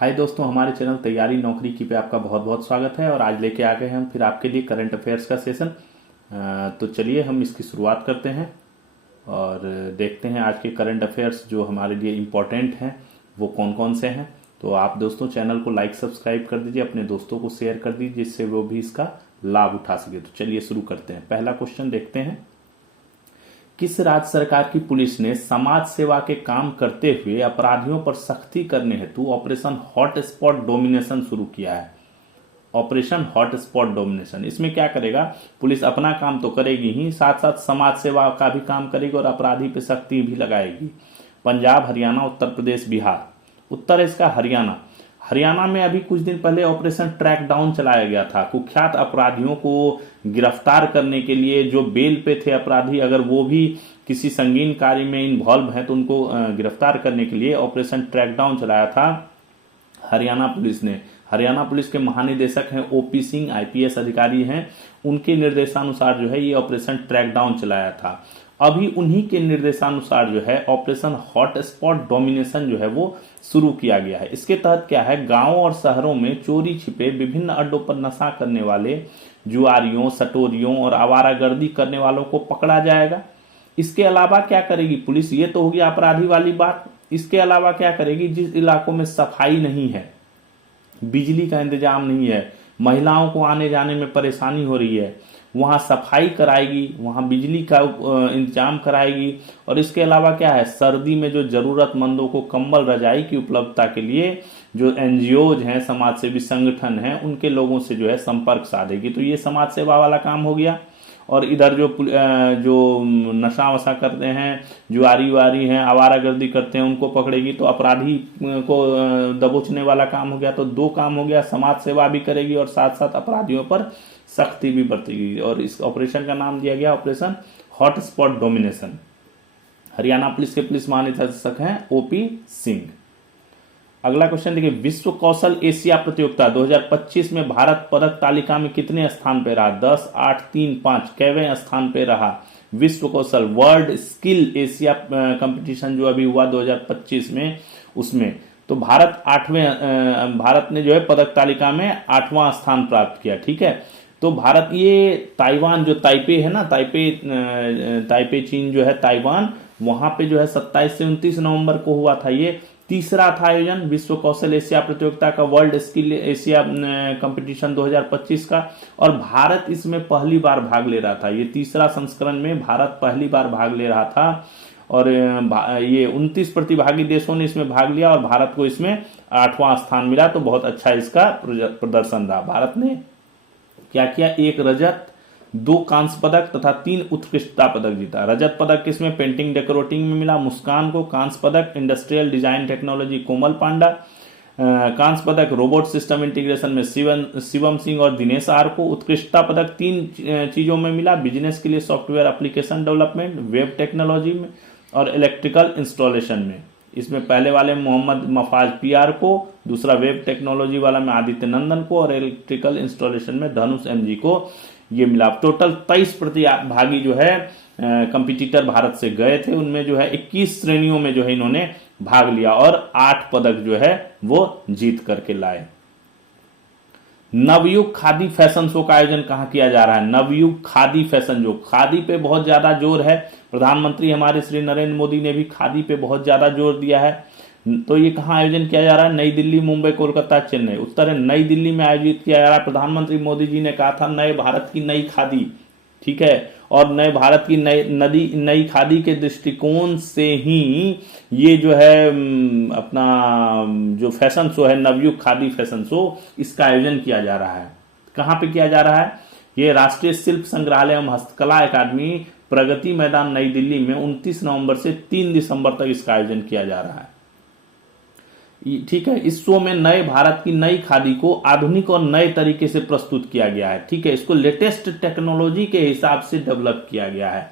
हाय दोस्तों, हमारे चैनल तैयारी नौकरी की पे आपका बहुत बहुत स्वागत है। और आज लेके आ गए हम फिर आपके लिए करंट अफेयर्स का सेशन। तो चलिए हम इसकी शुरुआत करते हैं और देखते हैं आज के करंट अफेयर्स जो हमारे लिए इम्पोर्टेंट हैं वो कौन कौन से हैं। तो आप दोस्तों चैनल को लाइक सब्सक्राइब कर दीजिए, अपने दोस्तों को शेयर कर दीजिए जिससे वो भी इसका लाभ उठा सके। तो चलिए शुरू करते हैं। पहला क्वेश्चन देखते हैं, किस राज्य सरकार की पुलिस ने समाज सेवा के काम करते हुए अपराधियों पर सख्ती करने हेतु ऑपरेशन हॉटस्पॉट डोमिनेशन शुरू किया है। ऑपरेशन हॉटस्पॉट डोमिनेशन, इसमें क्या करेगा, पुलिस अपना काम तो करेगी ही, साथ साथ समाज सेवा का भी काम करेगी और अपराधी पे सख्ती भी लगाएगी। पंजाब, हरियाणा, उत्तर प्रदेश, बिहार। उत्तर है इसका हरियाणा। हरियाणा में अभी कुछ दिन पहले ऑपरेशन ट्रैक डाउन चलाया गया था। कुख्यात अपराधियों को गिरफ्तार करने के लिए, जो बेल पे थे अपराधी, अगर वो भी किसी संगीन कार्य में इन्वॉल्व हैं तो उनको गिरफ्तार करने के लिए ऑपरेशन ट्रैक डाउन चलाया था हरियाणा पुलिस ने। हरियाणा पुलिस के महानिदेशक हैं ओपी सिंह, आईपीएस अधिकारी हैं, उनके निर्देशानुसार जो है ये ऑपरेशन ट्रैक डाउन चलाया था। अभी उन्हीं के निर्देशानुसार जो है ऑपरेशन हॉटस्पॉट डोमिनेशन जो है वो शुरू किया गया है। इसके तहत क्या है, गांवों और शहरों में चोरी छिपे विभिन्न अड्डों पर नशा करने वाले जुआरियों, सटोरियों और आवारागर्दी करने वालों को पकड़ा जाएगा। इसके अलावा क्या करेगी पुलिस, ये तो होगी अपराधी वाली बात। इसके अलावा क्या करेगी, जिस इलाकों में सफाई नहीं है, बिजली का इंतजाम नहीं है, महिलाओं को आने जाने में परेशानी हो रही है, वहां सफाई कराएगी, वहां बिजली का इंतजाम कराएगी। और इसके अलावा क्या है, सर्दी में जो जरूरतमंदों को कंबल रजाई की उपलब्धता के लिए जो एनजीओज हैं, समाज सेवी संगठन हैं, उनके लोगों से जो है संपर्क साधेगी। तो ये समाज सेवा वाला काम हो गया। और इधर जो नशा वशा करते हैं, जुआरी वारी हैं, आवारागर्दी करते हैं, उनको पकड़ेगी। तो अपराधी को दबोचने वाला काम हो गया। तो दो काम हो गया, समाज सेवा भी करेगी और साथ साथ अपराधियों पर सख्ती भी बरतेगी। और इस ऑपरेशन का नाम दिया गया operation hotspot domination. Haryana police के पुलिस महानिदेशक हैं ओपी सिंह। अगला क्वेश्चन देखिए, विश्व कौशल एशिया प्रतियोगिता 2025 में भारत पदक तालिका में कितने स्थान पे रहा? 10, 8, 3, 5। कैवें स्थान पे रहा विश्व कौशल वर्ल्ड स्किल एशिया कंपटीशन जो अभी हुआ 2025 में, उसमें तो भारत ने जो है पदक तालिका में 8वां स्थान प्राप्त किया। ठीक है, तो भारत, ये ताइवान जो ताइपे है ना, ताइपे चीन जो है ताइवान, वहां पे जो है 27 से 29 नवंबर को हुआ था। ये तीसरा था आयोजन विश्व कौशल एशिया प्रतियोगिता का, वर्ल्ड स्किल एशिया कंपटीशन 2025 का। और भारत इसमें पहली बार भाग ले रहा था। ये तीसरा संस्करण में भारत पहली बार भाग ले रहा था। और ये 29 प्रतिभागी देशों ने इसमें भाग लिया और भारत को इसमें 8वां स्थान मिला। तो बहुत अच्छा इसका प्रदर्शन रहा। भारत ने क्या किया, 1 रजत, 2 कांस्य पदक तथा 3 उत्कृष्टता पदक जीता। रजत पदक किसमें, पेंटिंग डेकोरेटिंग में मिला मुस्कान को। कांस्य पदक इंडस्ट्रियल डिजाइन टेक्नोलॉजी कोमल पांडा। कांस्य पदक रोबोट सिस्टम इंटीग्रेशन में शिवम सिंह और दिनेश आर को। उत्कृष्टता पदक 3 चीजों में मिला, बिजनेस के लिए software application development, web technology में और इलेक्ट्रिकल इंस्टॉलेशन में। इसमें पहले वाले मोहम्मद मफाज पीआर को, दूसरा वेब टेक्नोलॉजी वाला में आदित्य नंदन को और इलेक्ट्रिकल इंस्टॉलेशन में धनुष एमजी को ये मिला। टोटल 23 प्रतिभागी जो है कंपटीटर भारत से गए थे। उनमें जो है 21 श्रेणियों में जो है इन्होंने भाग लिया और 8 पदक जो है वो जीत करके लाए। नवयुग खादी फैशन शो का आयोजन कहां किया जा रहा है? नवयुग खादी फैशन शो, खादी पे बहुत ज्यादा जोर है। प्रधानमंत्री हमारे श्री नरेंद्र मोदी ने भी खादी पे बहुत ज्यादा जोर दिया है। तो ये कहां आयोजन किया जा रहा है? नई दिल्ली, मुंबई, कोलकाता, चेन्नई। उत्तर है नई दिल्ली में आयोजित किया जा रहा है। प्रधानमंत्री मोदी जी ने कहा था नए भारत की नई खादी, ठीक है, और नए भारत की नई खादी के दृष्टिकोण से ही ये जो है अपना जो फैशन शो है, नवयुग खादी फैशन शो, इसका आयोजन किया जा रहा है। कहां पे किया जा रहा है? ये राष्ट्रीय शिल्प संग्रहालय एवं हस्तकला अकादमी, प्रगति मैदान, नई दिल्ली में 29 नवंबर से 3 दिसंबर तक इसका आयोजन किया जा रहा है। ठीक है, इस शो में नए भारत की नई खादी को आधुनिक और नए तरीके से प्रस्तुत किया गया है। ठीक है, इसको लेटेस्ट टेक्नोलॉजी के हिसाब से डेवलप किया गया है।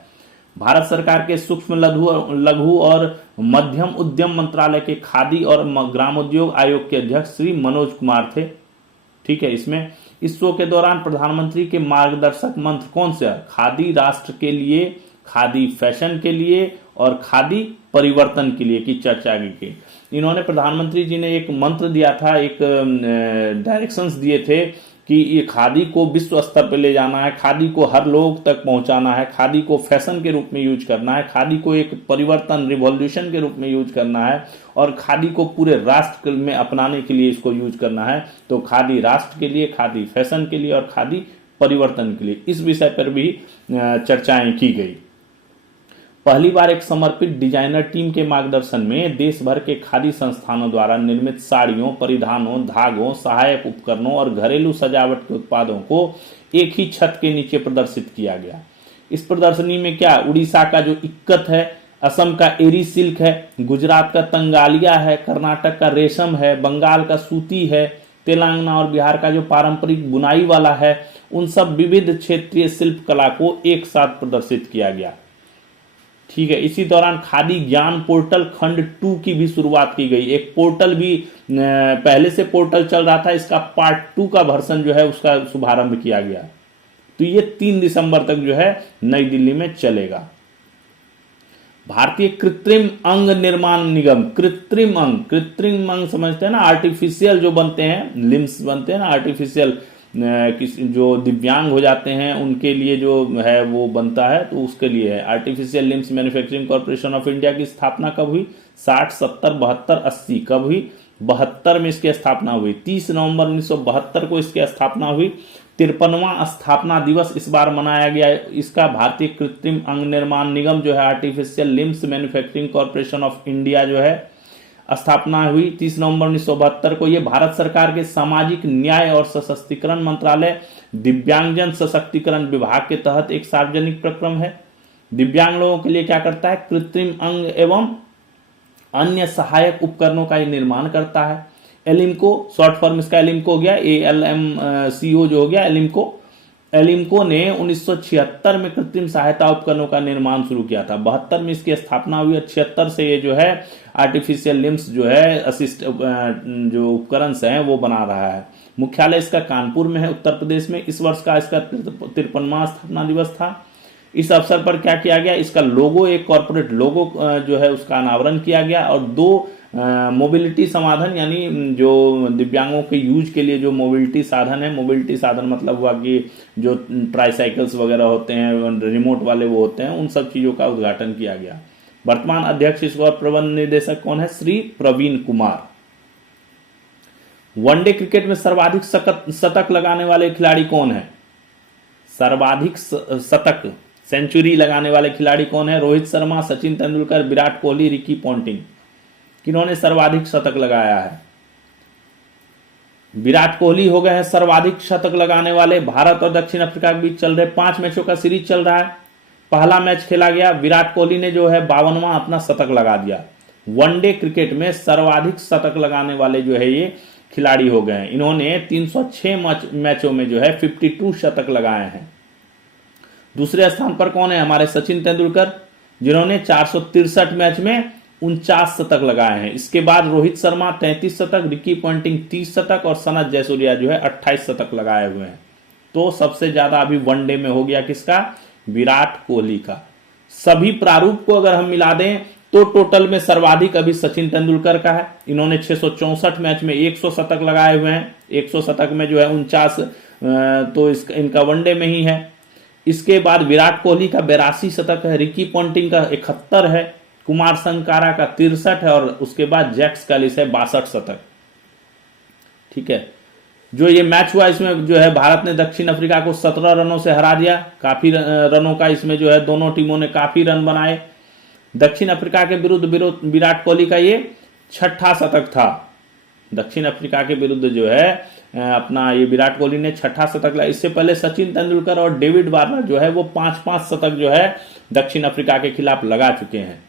भारत सरकार के सूक्ष्म लघु और मध्यम उद्यम मंत्रालय के खादी और ग्रामोद्योग आयोग के अध्यक्ष श्री मनोज कुमार थे। ठीक है, इसमें इस शो के दौरान प्रधानमंत्री के मार्गदर्शक मंत्र कौन से? खादी राष्ट्र के लिए, खादी फैशन के लिए और खादी परिवर्तन के लिए की चर्चा की। इन्होंने प्रधानमंत्री जी ने एक मंत्र दिया था, एक डायरेक्शंस दिए थे कि ये खादी को विश्व स्तर पर ले जाना है, खादी को हर लोग तक पहुंचाना है, खादी को फैशन के रूप में यूज करना है, खादी को एक परिवर्तन रिवॉल्यूशन के रूप में यूज करना है और खादी को पूरे राष्ट्र में अपनाने के लिए इसको यूज करना है। तो खादी राष्ट्र के लिए, खादी फैशन के लिए और खादी परिवर्तन के लिए, इस विषय पर भी चर्चाएं की गई। पहली बार एक समर्पित डिजाइनर टीम के मार्गदर्शन में देश भर के खादी संस्थानों द्वारा निर्मित साड़ियों, परिधानों, धागों, सहायक उपकरणों और घरेलू सजावट के उत्पादों को एक ही छत के नीचे प्रदर्शित किया गया। इस प्रदर्शनी में क्या उड़ीसा का जो इक्कत है, असम का एरी सिल्क है, गुजरात का तंगालिया है, कर्नाटक का रेशम है, बंगाल का सूती है, तेलंगाना और बिहार का जो पारंपरिक बुनाई वाला है, उन सब विविध क्षेत्रीय शिल्प कला को एक साथ प्रदर्शित किया गया। ठीक है। इसी दौरान खादी ज्ञान पोर्टल खंड 2 की भी शुरुआत की गई। एक पोर्टल भी पहले से पोर्टल चल रहा था, इसका पार्ट 2 का वर्जन जो है उसका शुभारंभ किया गया। तो ये 3 दिसंबर तक जो है नई दिल्ली में चलेगा। भारतीय कृत्रिम अंग निर्माण निगम, कृत्रिम अंग समझते हैं ना, आर्टिफिशियल जो बनते हैं, लिम्स बनते हैं ना आर्टिफिशियल, जो दिव्यांग हो जाते हैं उनके लिए जो है वो बनता है, तो उसके लिए है। Artificial limbs manufacturing corporation of India की स्थापना कब हुई? 60, 70, 72, 80 कब हुई? 72 में इसकी स्थापना हुई। 30 नवंबर 1972 को इसकी स्थापना हुई। 53वां स्थापना दिवस इस बार मनाया गया। इसका भारतीय कृत्रिम अंग निर्माण निगम जो है, artificial limbs manufacturing corporation of India जो है, स्थापना हुई 30 नवंबर 1972 को। यह भारत सरकार के सामाजिक न्याय और सशक्तिकरण मंत्रालय दिव्यांगजन सशक्तिकरण विभाग के तहत एक सार्वजनिक प्रक्रम है। दिव्यांग लोगों के लिए क्या करता है? कृत्रिम अंग एवं अन्य सहायक उपकरणों का निर्माण करता है। एलिम्को, शॉर्ट फॉर्म इसका एलिम्को हो गया, ALMCO जो हो गया एलिम्को। एलिम्को ने 1976 में कृत्रिम सहायता उपकरणों का निर्माण शुरू किया था। 72 में इसकी स्थापना हुई और 76 से ये जो है आर्टिफिशियल लिम्स जो है असिस्ट जो उपकरण हैं वो बना रहा है। मुख्यालय इसका कानपुर में है, उत्तर प्रदेश में। इस वर्ष का इसका 53वां स्थापना दिवस था। इस अवसर पर क्या किया गया? इसका लोगो, एक कॉर्पोरेट लोगो जो है उसका अनावरण किया गया और 2 मोबिलिटी समाधान, यानी जो दिव्यांगों के यूज के लिए जो मोबिलिटी साधन है, मोबिलिटी साधन मतलब हुआ कि जो ट्राईसाइकिल्स वगैरह होते हैं, रिमोट वाले वो होते हैं, उन सब चीजों का उद्घाटन किया गया। वर्तमान अध्यक्ष और प्रबंध निदेशक कौन है? श्री प्रवीण कुमार। वनडे क्रिकेट में सर्वाधिक शतक लगाने वाले खिलाड़ी कौन है? सर्वाधिक शतक, सेंचुरी लगाने वाले खिलाड़ी कौन है? Rohit Sharma, Sachin Tendulkar, Virat Kohli, Ricky Ponting. किन्होंने सर्वाधिक शतक लगाया है? विराट कोहली हो गए हैं सर्वाधिक शतक लगाने वाले। भारत और दक्षिण अफ्रीका के बीच चल रहे 5 मैचों का सीरीज चल रहा है। पहला मैच खेला गया, विराट कोहली ने जो है 52वां अपना शतक लगा दिया। वनडे क्रिकेट में सर्वाधिक शतक लगाने वाले जो है ये खिलाड़ी हो गए हैं। इन्होंने 306 मैचों में जो है 52 शतक लगाए हैं। दूसरे स्थान पर कौन है? हमारे सचिन तेंदुलकर, जिन्होंने 463 मैच में 49 शतक लगाए हैं। इसके बाद रोहित शर्मा 33 शतक, रिकी पॉन्टिंग 30 शतक और सनत जयसूर्या जो है 28 शतक लगाए हुए हैं। तो सबसे ज्यादा अभी वनडे में हो गया किसका? विराट कोहली का। सभी प्रारूप को अगर हम मिला दें तो टोटल में सर्वाधिक अभी सचिन तेंदुलकर का है। इन्होंने 664 मैच में 100 शतक लगाए हुए हैं। 100 शतक में जो है 49 तो इनका वनडे में ही है। इसके बाद विराट कोहली का 82 शतक है, रिकी पॉन्टिंग का 71 है, कुमार संगकारा का 63 है और उसके बाद जैक्स कैलिस है 62 शतक। ठीक है। जो ये मैच हुआ इसमें जो है भारत ने दक्षिण अफ्रीका को 17 रनों से हरा दिया। काफी रनों का इसमें जो है दोनों टीमों ने काफी रन बनाए। दक्षिण अफ्रीका के विरुद्ध विराट कोहली का ये 6ठा शतक था। दक्षिण अफ्रीका के विरुद्ध जो है अपना ये विराट कोहली ने 6ठा शतक लगाया। इससे पहले सचिन तेंदुलकर और डेविड वार्नर जो है वो 5-5 शतक जो है दक्षिण अफ्रीका के खिलाफ लगा चुके हैं।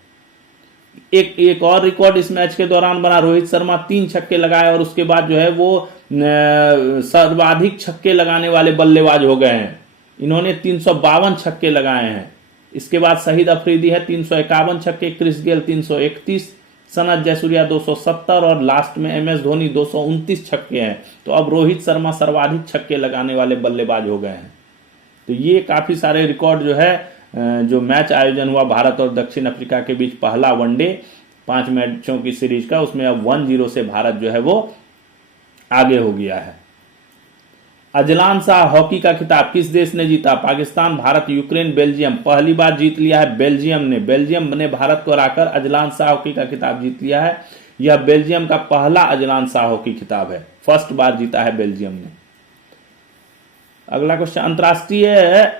एक और रिकॉर्ड इस मैच के दौरान बना। रोहित शर्मा 3 छक्के लगाए और उसके बाद जो है वो सर्वाधिक छक्के लगाने वाले बल्लेबाज हो गए हैं। इन्होंने 352 छक्के लगाए हैं। इसके बाद शहीद अफरीदी है 351 छक्के, क्रिस गेल 331, सनत जयसूर्या 270 और लास्ट में MS धोनी 229 छक्के हैं। तो अब रोहित शर्मा सर्वाधिक छक्के लगाने वाले बल्लेबाज हो गए हैं। तो ये काफी सारे रिकॉर्ड जो है जो मैच आयोजन हुआ भारत और दक्षिण अफ्रीका के बीच, पहला वनडे 5 मैचों की सीरीज का, उसमें अब 1-0 से भारत जो है वो आगे हो गया है। अजलान शाह हॉकी का खिताब किस देश ने जीता? Pakistan, Bharat, Ukraine, Belgium. पहली बार जीत लिया है बेल्जियम ने। बेल्जियम ने भारत को हराकर अजलान शाह हॉकी का खिताब जीत लिया है। यह बेल्जियम का पहला अजलान शाह हॉकी खिताब है, फर्स्ट बार जीता है बेल्जियम ने। अगला क्वेश्चन, अंतर्राष्ट्रीय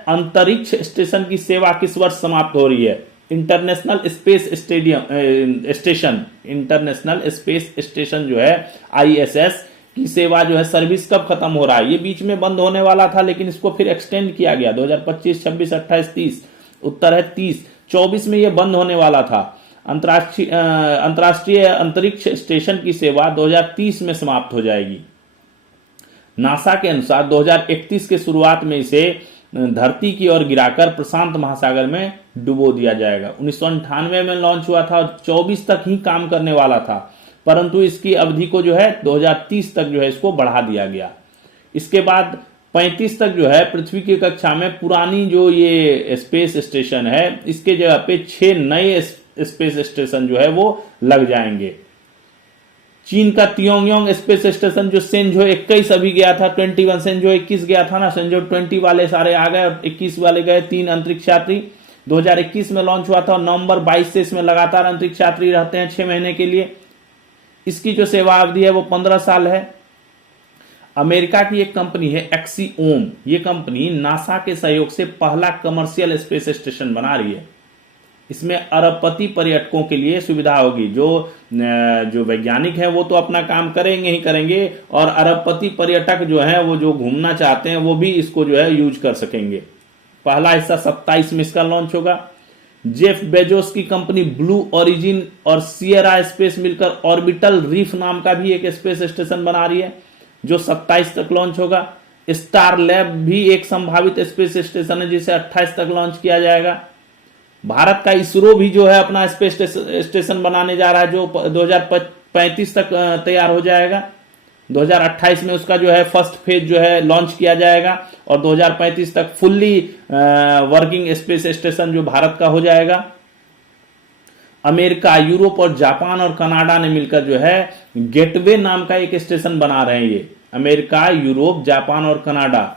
अंतरिक्ष स्टेशन की सेवा किस वर्ष समाप्त हो रही है? International space station, international space station जो है ISS की सेवा जो है सर्विस कब खत्म हो रहा है? ये बीच में बंद होने वाला था, लेकिन इसको फिर एक्सटेंड किया गया 2025, 26, 28, 30। उत्तर है 30। 24 में ये बंद होने वाला था। अंतर्राष्ट्रीय अंतरिक्ष स्टेशन की सेवा 2030 में समाप्त हो जाएगी। नासा के अनुसार 2031 के शुरुआत में इसे धरती की ओर गिराकर प्रशांत महासागर में डुबो दिया जाएगा। 1998 में लॉन्च हुआ था और 24 तक ही काम करने वाला था, परंतु इसकी अवधि को जो है 2030 तक जो है इसको बढ़ा दिया गया। इसके बाद 35 तक जो है पृथ्वी की कक्षा में पुरानी जो ये स्पेस स्टेशन है, इसके जगह पे 6 नए स्पेस स्टेशन जो है वो लग जाएंगे। चीन का तियोंगयांग स्पेस स्टेशन जो सेंजो 21 अभी गया था, 21 सेंजो 21 गया था ना, सेंजो 20 वाले सारे आ गए और 21 वाले गए। 3 अंतरिक्ष यात्री 2021 में लॉन्च हुआ था और नवंबर 22 से इसमें लगातार अंतरिक्ष यात्री रहते हैं 6 महीने के लिए। इसकी जो सेवा अवधि है वो 15 साल है। अमेरिका की एक कंपनी है एक्सियोम, ये कंपनी नासा के सहयोग से पहला कमर्शियल स्पेस स्टेशन बना रही है। इसमें अरबपति पर्यटकों के लिए सुविधा होगी। जो वैज्ञानिक हैं वो तो अपना काम करेंगे ही करेंगे, और अरबपति पर्यटक जो हैं वो जो घूमना चाहते हैं वो भी इसको जो है यूज कर सकेंगे। पहला हिस्सा 27 में इसका लॉन्च होगा। जेफ बेजोस की कंपनी ब्लू ओरिजिन और सियरा स्पेस मिलकर ऑर्बिटल रीफ नाम का भी एक स्पेस स्टेशन बना रही है, जो 27 तक लॉन्च होगा। स्टार लैब भी एक संभावित स्पेस स्टेशन है जिसे 28 तक लॉन्च किया जाएगा। भारत का इसरो भी जो है अपना स्पेस स्टेशन बनाने जा रहा है, जो 2035 तक तैयार हो जाएगा। 2028 में उसका जो है फर्स्ट फेज जो है लॉन्च किया जाएगा और 2035 तक फुल्ली वर्किंग स्पेस स्टेशन जो भारत का हो जाएगा। अमेरिका, यूरोप और जापान और कनाडा ने मिलकर जो है गेटवे नाम का एक स्टेशन बना रहे हैं। ये अमेरिका, यूरोप, जापान और कनाडा।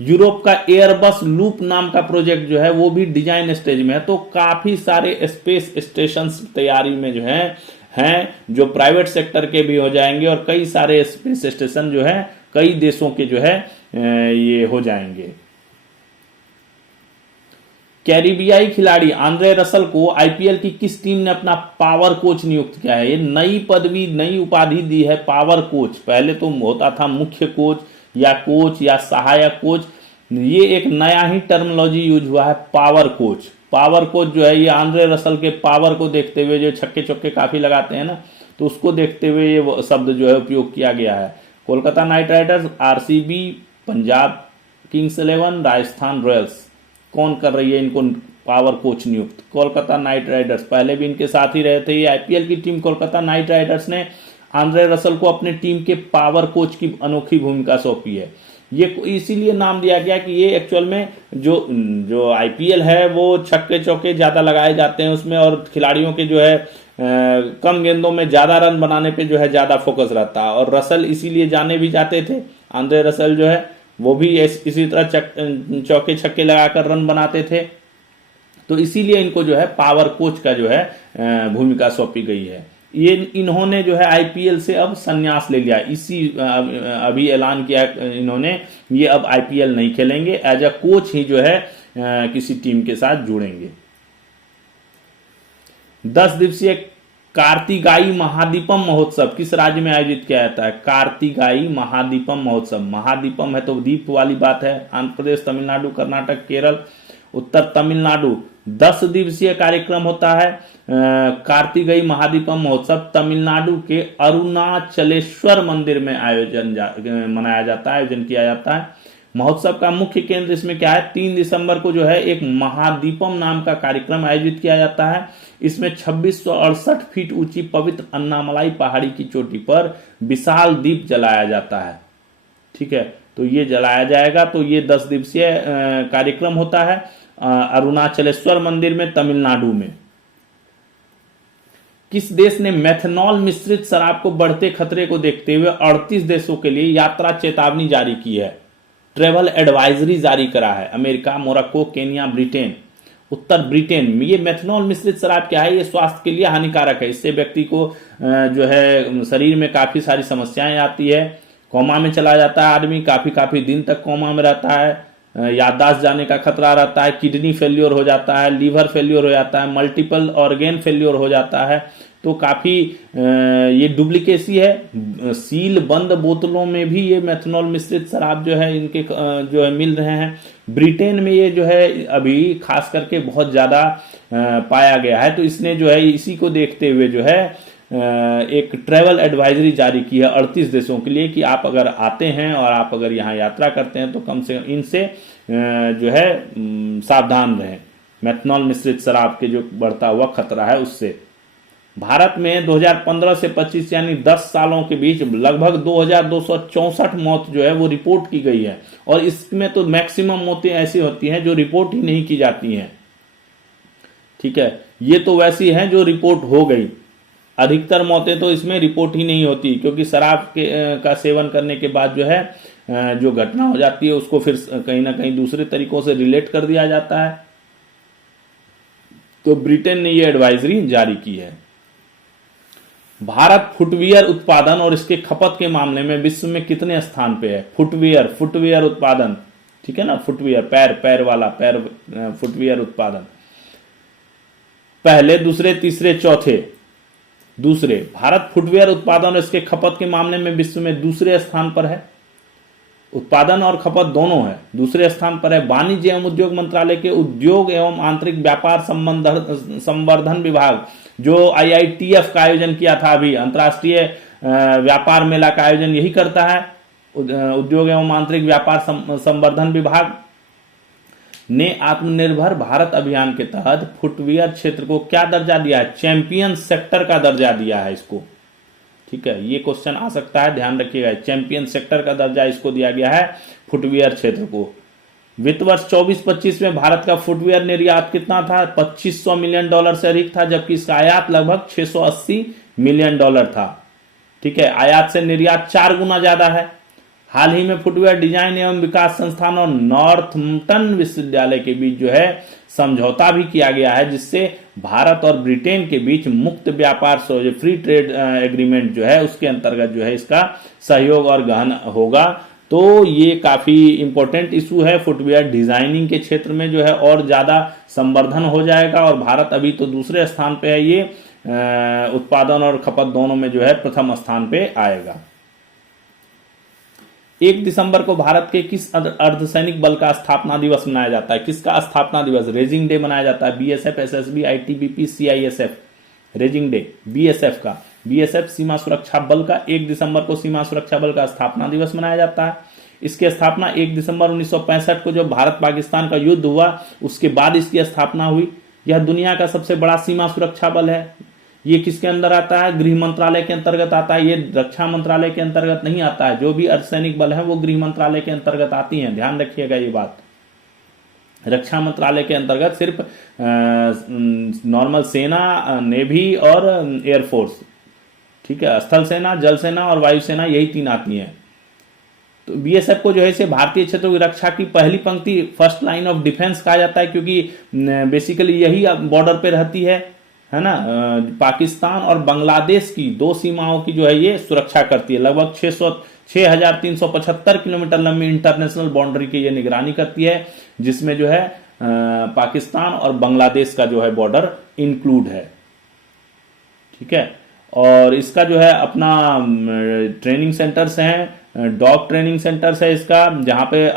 यूरोप का एयरबस लूप नाम का प्रोजेक्ट जो है वो भी डिजाइन स्टेज में है। तो काफी सारे स्पेस स्टेशन तैयारी में जो हैं जो प्राइवेट सेक्टर के भी हो जाएंगे, और कई सारे स्पेस स्टेशन जो है कई देशों के जो है ये हो जाएंगे। कैरिबियाई खिलाड़ी आंद्रे रसल को आईपीएल की किस टीम ने अपना पावर कोच नियुक्त किया है? ये नई पदवी, नई उपाधि दी है, पावर कोच। पहले तो होता था मुख्य कोच या सहायक कोच, ये एक नया ही टर्मिनोलॉजी यूज हुआ है, पावर कोच। पावर कोच जो है ये आंद्रे रसल के पावर को देखते हुए, जो छक्के चौके काफी लगाते हैं ना, तो उसको देखते हुए ये शब्द जो है उपयोग किया गया है। Kolkata night Riders, RCB, Punjab Kings 11, Rajasthan Royals, कौन कर रही है इनको पावर कोच नियुक्त? Kolkata night Riders. पहले भी इनके साथ ही रहे थे। ये आईपीएल की टीम कोलकाता नाइट राइडर्स ने आंद्रे रसल को अपने टीम के पावर कोच की अनोखी भूमिका सौंपी है। ये इसीलिए नाम दिया गया कि ये एक्चुअल में जो आईपीएल है वो छक्के चौके ज्यादा लगाए जाते हैं उसमें, और खिलाड़ियों के जो है कम गेंदों में ज्यादा रन बनाने पे जो है ज्यादा फोकस रहता है। और रसल इसीलिए जाने भी जाते थे, आंद्रे रसल जो है वो भी इसी तरह चौके छक्के लगाकर रन बनाते थे। तो इसीलिए इनको जो है पावर कोच का जो है भूमिका सौंपी गई है। ये इन्होंने जो है आईपीएल से अब संन्यास ले लिया। अभी ऐलान किया इन्होंने, ये अब आईपीएल नहीं खेलेंगे, एज अ कोच ही जो है किसी टीम के साथ जुड़ेंगे। 10 दिवसीय कार्तिगाई महादीपम महोत्सव किस राज्य में आयोजित किया जाता है? कार्तिगाई महादीपम महोत्सव। महादीपम है तो दीप वाली बात है। आंध्र प्रदेश, तमिलनाडु, कर्नाटक, केरल। उत्तर तमिलनाडु। 10 दिवसीय कार्यक्रम होता है कार्तिगई महादीपम महोत्सव। तमिलनाडु के अरुणाचलेश्वर मंदिर में मनाया जाता है, आयोजन किया जाता है। महोत्सव का मुख्य केंद्र इसमें क्या है? 3 दिसंबर को जो है एक महादीपम नाम का कार्यक्रम आयोजित किया जाता है। इसमें 2668 फीट ऊंची पवित्र अन्नामलाई पहाड़ी की चोटी पर विशाल दीप जलाया जाता है। ठीक है, तो ये जलाया जाएगा। तो ये 10 दिवसीय कार्यक्रम होता है। अरुणाचलेश्वर मंदिर में तमिलनाडु में। किस देश ने मेथनॉल मिश्रित शराब को बढ़ते खतरे को देखते हुए 38 देशों के लिए यात्रा चेतावनी जारी की है, ट्रेवल एडवाइजरी जारी करा है? America, Morocco, Kenya, Britain. उत्तर ब्रिटेन में। ये मेथनॉल मिश्रित शराब क्या है? ये स्वास्थ्य के लिए हानिकारक है। इससे व्यक्ति को जो है शरीर में काफी सारी समस्याएं आती है, कोमा में चला जाता है आदमी, काफी दिन तक कोमा में रहता है, याददाश्त जाने का खतरा रहता है, किडनी फेल्योर हो जाता है, लीवर फेल्योर हो जाता है, मल्टीपल ऑर्गेन फेल्योर हो जाता है। तो काफी ये डुप्लीकेसी है। सील बंद बोतलों में भी ये मेथनॉल मिश्रित शराब जो है इनके जो है मिल रहे हैं। ब्रिटेन में ये जो है अभी खास करके बहुत ज्यादा पाया गया है। तो इसने जो है इसी को देखते हुए जो है एक ट्रैवल एडवाइजरी जारी की है 38 देशों के लिए कि आप अगर आते हैं और आप अगर यहाँ यात्रा करते हैं तो कम से कम इनसे जो है सावधान रहें, मेथनॉल मिश्रित शराब के जो बढ़ता हुआ खतरा है उससे। भारत में 2015 से 25 यानी 10 सालों के बीच लगभग 2264 मौत जो है वो रिपोर्ट की गई है, और इसमें तो मैक्सिमम मौतें ऐसी होती हैं जो रिपोर्ट ही नहीं की जाती हैं। ठीक है, ये तो वैसी हैं जो रिपोर्ट हो गई। अधिकतर मौतें तो इसमें रिपोर्ट ही नहीं होती, क्योंकि शराब का सेवन करने के बाद जो है जो घटना हो जाती है उसको फिर कहीं ना कहीं दूसरे तरीकों से रिलेट कर दिया जाता है। तो ब्रिटेन ने ये एडवाइजरी जारी की है। भारत फुटवियर उत्पादन और इसके खपत के मामले में विश्व में कितने स्थान पे है? फुटवियर उत्पादन, ठीक है ना, फुटवियर पैर वाला फुटवियर उत्पादन पहले, दूसरे, तीसरे, चौथे। दूसरे, भारत फुटवियर उत्पादन और इसके खपत के मामले में विश्व में दूसरे स्थान पर है। उत्पादन और खपत दोनों है, दूसरे स्थान पर है। वाणिज्य एवं उद्योग मंत्रालय के उद्योग एवं आंतरिक व्यापार संवर्धन विभाग जो IITF का आयोजन किया था, अभी अंतर्राष्ट्रीय व्यापार मेला का आयोजन यही करता है। उद्योग एवं आंतरिक व्यापार संवर्धन विभाग ने आत्मनिर्भर भारत अभियान के तहत फुटवियर क्षेत्र को क्या दर्जा दिया है? चैंपियन सेक्टर का दर्जा दिया है इसको। ठीक है, ये क्वेश्चन आ सकता है, ध्यान रखिएगा। चैंपियन सेक्टर का दर्जा इसको दिया गया है फुटवियर क्षेत्र को। वित्त वर्ष 24-25 में भारत का फुटवियर निर्यात कितना था? $2500 मिलियन से अधिक था, जबकि इसका आयात लगभग $680 मिलियन था। ठीक है, आयात से निर्यात 4 गुना ज्यादा है। हाल ही में फुटवियर डिजाइन एवं विकास संस्थान और नॉर्थम्पटन विश्वविद्यालय के बीच जो है समझौता भी किया गया है, जिससे भारत और ब्रिटेन के बीच मुक्त व्यापार फ्री ट्रेड एग्रीमेंट जो है उसके अंतर्गत जो है इसका सहयोग और गहन होगा। तो ये काफी इंपॉर्टेंट इशू है। फुटवियर डिजाइनिंग के क्षेत्र में जो है और ज्यादा संवर्धन हो जाएगा, और भारत अभी तो दूसरे स्थान पे है, ये उत्पादन और खपत दोनों में जो है प्रथम स्थान पे आएगा। 1 दिसंबर को भारत के किस अर्धसैनिक बल का स्थापना दिवस मनाया जाता है? किसका स्थापना दिवस? रेजिंग डे मनाया जाता है। BSF, SSB, ITBP, CISF। Raising day BSF का, BSF सीमा सुरक्षा बल का 1 दिसंबर को सीमा सुरक्षा बल का स्थापना दिवस मनाया जाता है। इसकी स्थापना 1 दिसंबर 1965 को जब भारत पाकिस्तान का युद्ध हुआ उसके बाद इसकी स्थापना हुई। यह दुनिया का सबसे बड़ा सीमा सुरक्षा बल है। ये किसके अंदर आता है? गृह मंत्रालय के अंतर्गत आता है। ये रक्षा मंत्रालय के अंतर्गत नहीं आता है। जो भी अर्धसैनिक बल है वो गृह मंत्रालय के अंतर्गत आती हैं, ध्यान रखिएगा ये बात। रक्षा मंत्रालय के अंतर्गत सिर्फ नॉर्मल सेना, नेवी और एयरफोर्स, ठीक है, स्थल सेना, जल सेना और वायुसेना, यही 3 आती हैं। तो BSF को जो है इसे भारतीय क्षेत्रों की रक्षा की पहली पंक्ति, फर्स्ट लाइन ऑफ डिफेंस कहा जाता है, क्योंकि बेसिकली यही बॉर्डर पे रहती है ना। पाकिस्तान और बांग्लादेश की 2 सीमाओं की जो है ये सुरक्षा करती है। लगभग 6375 किलोमीटर लंबी इंटरनेशनल बाउंड्री की ये निगरानी करती है, जिसमें जो है पाकिस्तान और बांग्लादेश का जो है बॉर्डर इंक्लूड है। ठीक है, और इसका जो है अपना ट्रेनिंग सेंटर्स हैं, डॉग ट्रेनिंग सेंटर्स है इसका, जहां पे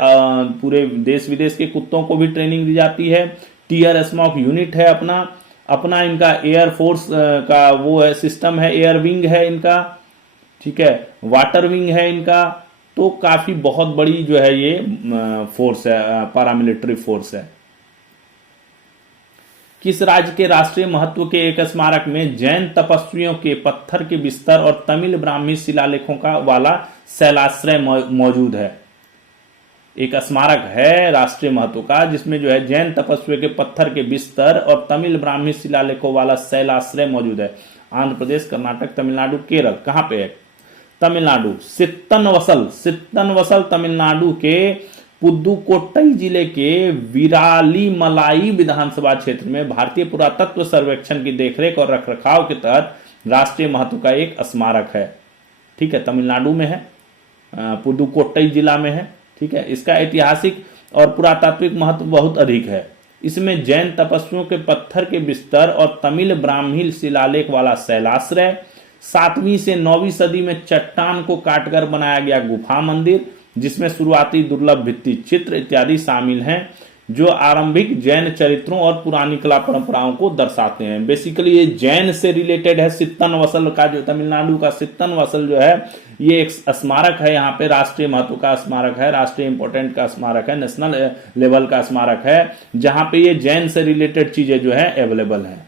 पूरे देश विदेश के कुत्तों को भी ट्रेनिंग दी जाती है। टियर स्मॉक यूनिट है अपना इनका एयरफोर्स का वो है सिस्टम है, एयर विंग है इनका, ठीक है, वाटर विंग है इनका। तो काफी बहुत बड़ी जो है ये फोर्स है, पारामिलिट्री फोर्स है। किस राज्य के राष्ट्रीय महत्व के एक स्मारक में जैन तपस्वियों के पत्थर के बिस्तर और तमिल ब्राह्मी शिलालेखों का वाला शैलाश्रय मौजूद है? एक स्मारक है राष्ट्रीय महत्व का, जिसमें जो है जैन तपस्वियों के पत्थर के बिस्तर और तमिल ब्राह्मी शिलालेखों वाला शैलाश्रय मौजूद है। आंध्र प्रदेश, कर्नाटक, तमिलनाडु, केरल। कहां पे है? तमिलनाडु, सित्तनवसल तमिलनाडु के पुदुकोट्टई जिले के विरालीमलाई विधानसभा क्षेत्र में भारतीय पुरातत्व सर्वेक्षण की देखरेख और रखरखाव के तहत राष्ट्रीय महत्व का एक स्मारक है। ठीक है, तमिलनाडु में है, पुदुकोट्टई जिला में है। ठीक है, इसका ऐतिहासिक और पुरातात्विक महत्व बहुत अधिक है। इसमें जैन तपस्वियों के पत्थर के बिस्तर और तमिल ब्राह्मी शिलालेख वाला शैलाश्रय, 7वीं से 9वीं सदी में चट्टान को काटकर बनाया गया गुफा मंदिर, जिसमें शुरुआती दुर्लभ भित्ति चित्र इत्यादि शामिल हैं, जो आरंभिक जैन चरित्रों और पुरानी कला परंपराओं को दर्शाते हैं। बेसिकली ये जैन से रिलेटेड है। सित्तनवसल का जो तमिलनाडु का सित्तनवसल जो है, ये एक स्मारक है, यहाँ पे राष्ट्रीय महत्व का स्मारक है, राष्ट्रीय इंपोर्टेंट का स्मारक है, नेशनल लेवल का स्मारक है, जहां पे ये जैन से रिलेटेड चीजें जो है अवेलेबल है।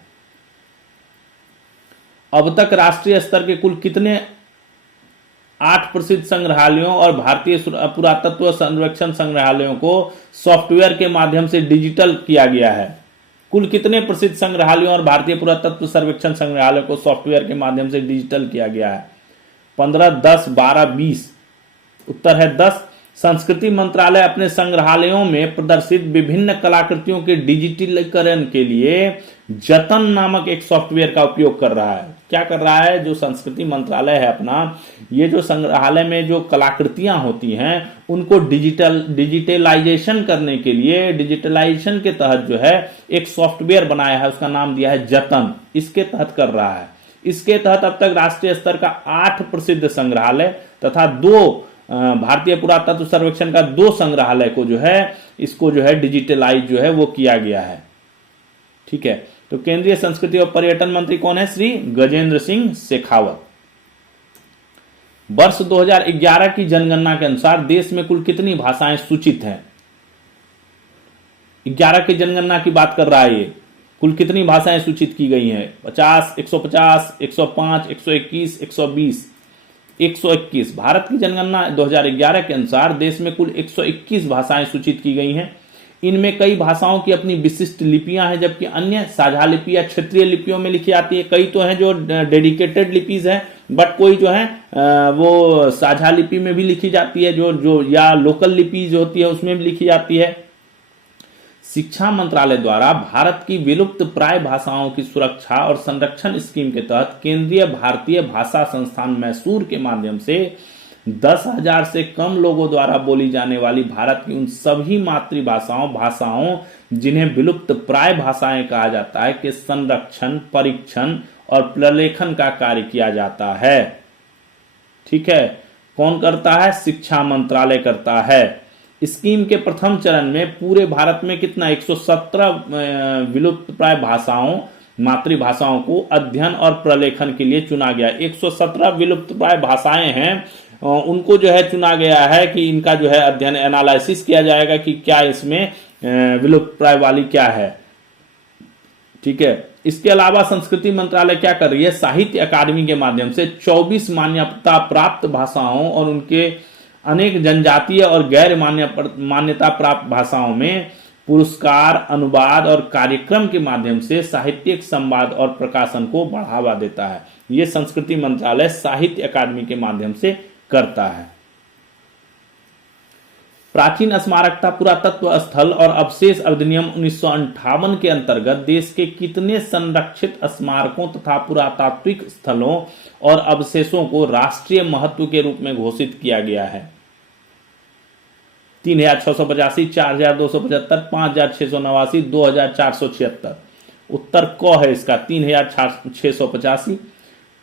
अब तक राष्ट्रीय स्तर के कुल कितने 8 प्रसिद्ध संग्रहालयों और भारतीय पुरातत्व सर्वेक्षण संग्रहालयों को सॉफ्टवेयर के माध्यम से डिजिटल किया गया है? कुल कितने प्रसिद्ध संग्रहालयों और भारतीय पुरातत्व सर्वेक्षण संग्रहालयों को सॉफ्टवेयर के माध्यम से डिजिटल किया गया है? 15, 10, 12, 20। उत्तर है 10। संस्कृति मंत्रालय अपने संग्रहालयों में प्रदर्शित विभिन्न कलाकृतियों के डिजिटलीकरण के लिए जतन नामक एक सॉफ्टवेयर का उपयोग कर रहा है। क्या कर रहा है? जो संस्कृति मंत्रालय है अपना, ये जो संग्रहालय में जो कलाकृतियां होती हैं उनको डिजिटलाइजेशन करने के लिए, डिजिटलाइजेशन के तहत जो है एक सॉफ्टवेयर बनाया है, उसका नाम दिया है जतन। इसके तहत कर रहा है। इसके तहत अब तक राष्ट्रीय स्तर का 8 प्रसिद्ध संग्रहालय तथा 2 भारतीय पुरातत्व सर्वेक्षण का 2 संग्रहालय को जो है, इसको जो है डिजिटलाइज जो है वो किया गया है। ठीक है, तो केंद्रीय संस्कृति और पर्यटन मंत्री कौन है? श्री गजेंद्र सिंह शेखावत। वर्ष 2011 की जनगणना के अनुसार देश में कुल कितनी भाषाएं सूचित हैं? 11 की जनगणना की बात कर रहा है ये। कुल कितनी भाषाएं सूचित की गई हैं? 50, 150, 105, 121, 120, 121। भारत की जनगणना 2011 के अनुसार देश में कुल 121 भाषाएं सूचित की गई हैं। इनमें कई भाषाओं की अपनी विशिष्ट लिपियां हैं, जबकि अन्य साझा लिपि या क्षेत्रीय लिपियों में लिखी जाती है। कई तो हैं जो डेडिकेटेड लिपीज हैं, बट कोई जो है वो साझा लिपि में भी लिखी जाती है, जो या लोकल लिपि जो होती है उसमें भी लिखी जाती है। शिक्षा मंत्रालय द्वारा भारत की विलुप्त प्राय भाषाओं की सुरक्षा और संरक्षण स्कीम के तहत केंद्रीय भारतीय भाषा संस्थान मैसूर के माध्यम से 10,000 से कम लोगों द्वारा बोली जाने वाली भारत की उन सभी भाषाओं जिन्हें विलुप्त प्राय भाषाएं कहा जाता है के संरक्षण, परीक्षण और प्रलेखन का कार्य किया जाता है। ठीक है, कौन करता है? शिक्षा मंत्रालय करता है। स्कीम के प्रथम चरण में पूरे भारत में कितना 117 विलुप्त प्राय भाषाओं, मातृभाषाओं को अध्ययन और प्रलेखन के लिए चुना गया। 117 विलुप्त प्राय भाषाएं हैं, उनको जो है चुना गया है कि इनका जो है अध्ययन, एनालिसिस किया जाएगा कि क्या इसमें विलुप्त प्राय वाली क्या है। ठीक है, इसके अलावा संस्कृति मंत्रालय क्या कर रही है? साहित्य अकादमी के माध्यम से 24 मान्यता प्राप्त भाषाओं और उनके अनेक जनजातीय और गैर मान्यता प्राप्त भाषाओं में पुरस्कार, अनुवाद और कार्यक्रम के माध्यम से साहित्यिक संवाद और प्रकाशन को बढ़ावा देता है। यह संस्कृति मंत्रालय साहित्य अकादमी के माध्यम से करता है। प्राचीन स्मारकता पुरातत्व स्थल और अवशेष अधिनियम 1958 के अंतर्गत देश के कितने संरक्षित स्मारकों तथा पुरातात्विक स्थलों और अवशेषों को राष्ट्रीय महत्व के रूप में घोषित किया गया है? 3,685, 4,275, 5,689, 2,476। उत्तर क है इसका, 3,685।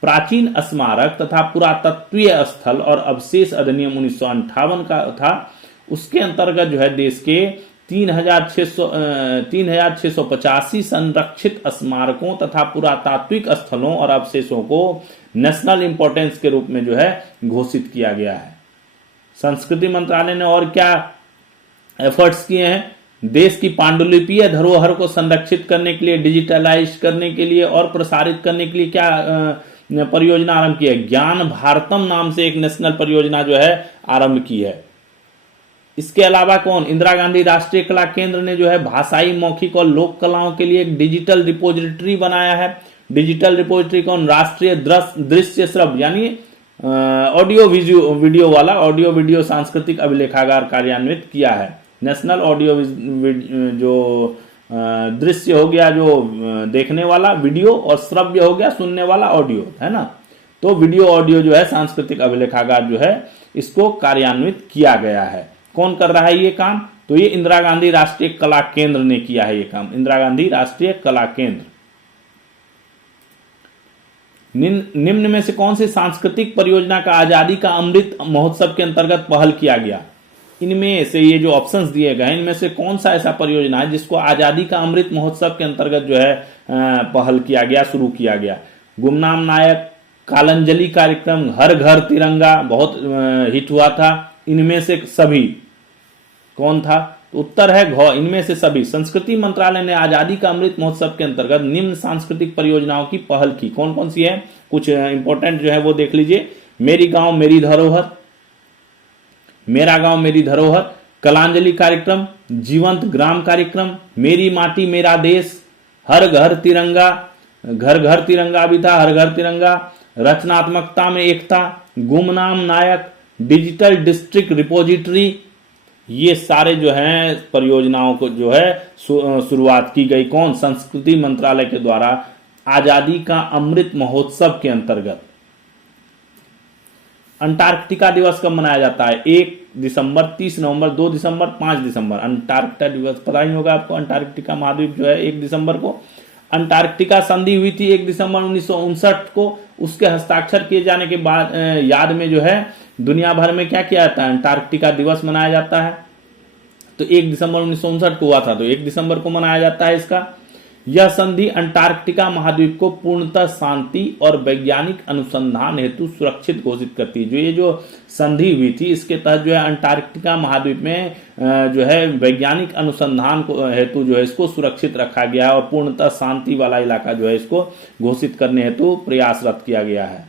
प्राचीन स्मारक तथा पुरातत्वीय स्थल और अवशेष अधिनियम 1958 का था, उसके अंतर्गत जो है देश के 3,685 संरक्षित स्मारकों तथा पुरातात्विक स्थलों और अवशेषों को नेशनल इंपॉर्टेंस के रूप में जो है घोषित किया गया है। संस्कृति मंत्रालय ने और क्या एफर्ट्स किए हैं? देश की पांडुलिपीय धरोहर को संरक्षित करने के लिए, डिजिटलाइज करने के लिए और प्रसारित करने के लिए क्या परियोजना आरंभ की है? ज्ञान भारतम नाम से एक नेशनल परियोजना जो है आरंभ की है। इसके अलावा कौन, इंदिरा गांधी राष्ट्रीय कला केंद्र ने जो है भाषाई, मौखिक और लोक कलाओं के लिए एक डिजिटल रिपोजिटरी बनाया है। डिजिटल रिपोजिटरी कौन, राष्ट्रीय दृश्य श्रव्य यानी ऑडियो वीडियो वाला ऑडियो वीडियो सांस्कृतिक अभिलेखागार कार्यान्वित किया है। नेशनल ऑडियो जो दृश्य हो गया जो देखने वाला वीडियो, और श्रव्य हो गया सुनने वाला ऑडियो, है ना। तो वीडियो ऑडियो जो है सांस्कृतिक अभिलेखागार जो है इसको कार्यान्वित किया गया है। कौन कर रहा है ये काम, तो ये इंदिरा गांधी राष्ट्रीय कला केंद्र ने किया है ये काम, इंदिरा गांधी राष्ट्रीय कला केंद्र। निम्न में से कौन सी सांस्कृतिक परियोजना का आजादी का अमृत महोत्सव के अंतर्गत पहल किया गया। इनमें से ये जो ऑप्शंस दिए गए इनमें से कौन सा ऐसा परियोजना है जिसको आजादी का अमृत महोत्सव के अंतर्गत जो है पहल किया गया, शुरू किया गया। गुमनाम नायक, कालंजलि कार्यक्रम, हर घर तिरंगा बहुत हिट हुआ था। इनमें से सभी कौन था, तो उत्तर है घ, इनमें से सभी। संस्कृति मंत्रालय ने आजादी का अमृत महोत्सव के अंतर्गत निम्न सांस्कृतिक परियोजनाओं की पहल की। कौन कौन सी है, कुछ इंपॉर्टेंट जो है वो देख लीजिए। मेरी गांव मेरी धरोहर, मेरा गांव मेरी धरोहर, कलांजलि कार्यक्रम, जीवंत ग्राम कार्यक्रम, मेरी माटी मेरा देश, हर घर तिरंगा, घर घर तिरंगा भी था, हर घर तिरंगा, रचनात्मकता में एकता, गुमनाम नायक, डिजिटल डिस्ट्रिक्ट रिपोजिटरी। ये सारे जो हैं परियोजनाओं को जो है शुरुआत की गई कौन, संस्कृति मंत्रालय के द्वारा आजादी का अमृत महोत्सव के अंतर्गत। अंटार्कटिका दिवस कब मनाया जाता है, 1 दिसंबर, 30 नवंबर, 2 दिसंबर, 5 दिसंबर। अंटार्कटिका दिवस पता ही होगा आपको, अंटार्कटिका महाद्वीप जो है 1 दिसंबर को। अंटार्कटिका संधि हुई थी 1 दिसंबर 1959 को। उसके हस्ताक्षर किए जाने के बाद याद में जो है दुनिया भर में क्या किया जाता है, अंटार्कटिका दिवस मनाया जाता है। तो 1 दिसंबर 1959 को हुआ था, तो 1 दिसंबर को मनाया जाता है इसका। यह संधि अंटार्कटिका महाद्वीप को पूर्णतः शांति और वैज्ञानिक अनुसंधान हेतु सुरक्षित घोषित करती है। जो ये जो संधि हुई थी इसके तहत जो है अंटार्कटिका महाद्वीप में जो है वैज्ञानिक अनुसंधान हेतु जो है इसको सुरक्षित रखा गया है और पूर्णतः शांति वाला इलाका जो है इसको घोषित करने हेतु प्रयासरत किया गया है।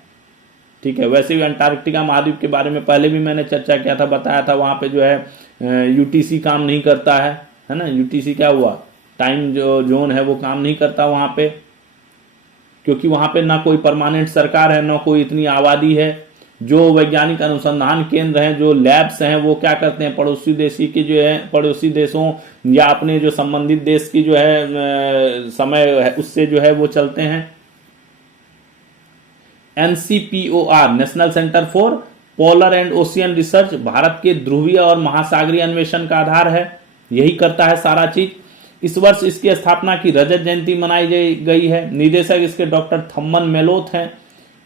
ठीक है, वैसे भी अंटार्कटिका महाद्वीप के बारे में पहले भी मैंने चर्चा किया था, बताया था वहां पे जो है यूटीसी काम नहीं करता है ना। यूटीसी क्या हुआ, टाइम जो जोन है वो काम नहीं करता वहां पे, क्योंकि वहां पे ना कोई परमानेंट सरकार है ना कोई इतनी आबादी है। जो वैज्ञानिक अनुसंधान केंद्र हैं, जो लैब्स हैं, वो क्या करते हैं, पड़ोसी देशी की जो है पड़ोसी देशों या अपने जो संबंधित देश की जो है समय है उससे जो है वो चलते हैं। NCPOR national centre for polar and ocean research Bharat के ध्रुवीय और महासागरीय अन्वेषण का आधार है, यही करता है सारा चीज। इस वर्ष इसकी स्थापना की रजत जयंती मनाई गई है। निदेशक इसके डॉक्टर थम्मन मेलोथ हैं।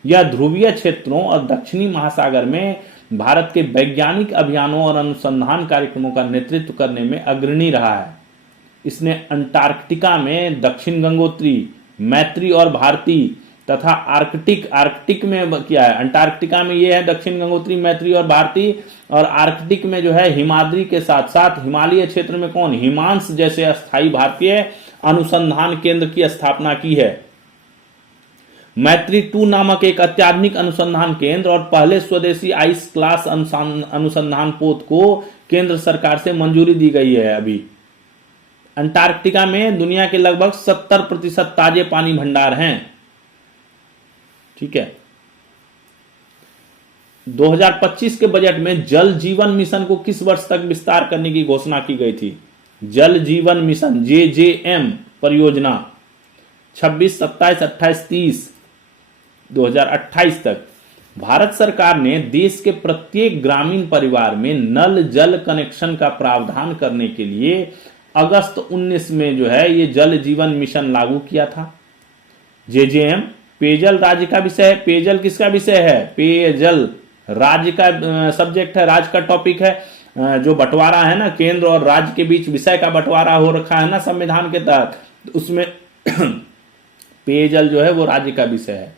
यह ध्रुवीय क्षेत्रों और दक्षिणी महासागर में भारत के वैज्ञानिक अभियानों और अनुसंधान कार्यक्रमों का नेतृत्व करने में अग्रणी रहा है। इसने अंटार्कटिका में दक्षिण गंगोत्री, मैत्री और भारती तथा आर्कटिक में किया है। अंटार्कटिका में ये है दक्षिण गंगोत्री, मैत्री और भारती, और आर्कटिक में जो है हिमाद्री के साथ साथ हिमालय क्षेत्र में कौन, हिमांश जैसे अस्थायी भारतीय अनुसंधान केंद्र की स्थापना की है। मैत्री 2 नामक एक अत्याधुनिक अनुसंधान केंद्र और पहले स्वदेशी आइस क्लास अनुसंधान पोत को केंद्र सरकार से मंजूरी दी गई है। अभी अंटार्कटिका में दुनिया के लगभग 70% ताजे पानी भंडार हैं। ठीक है, 2025 के बजट में जल जीवन मिशन को किस वर्ष तक विस्तार करने की घोषणा की गई थी। जल जीवन मिशन JJM परियोजना 26, 27, 28, 30 2028 तक। भारत सरकार ने देश के प्रत्येक ग्रामीण परिवार में नल जल कनेक्शन का प्रावधान करने के लिए अगस्त 19 में जो है ये जल जीवन मिशन लागू किया था। JJM पेयजल राज्य का विषय है। पेयजल किसका विषय है, पेयजल राज्य का सब्जेक्ट है, राज्य का टॉपिक है। जो बंटवारा है ना केंद्र और राज्य के बीच विषय का बंटवारा हो रखा है ना संविधान के तहत, उसमें पेयजल जो है वो राज्य का विषय है।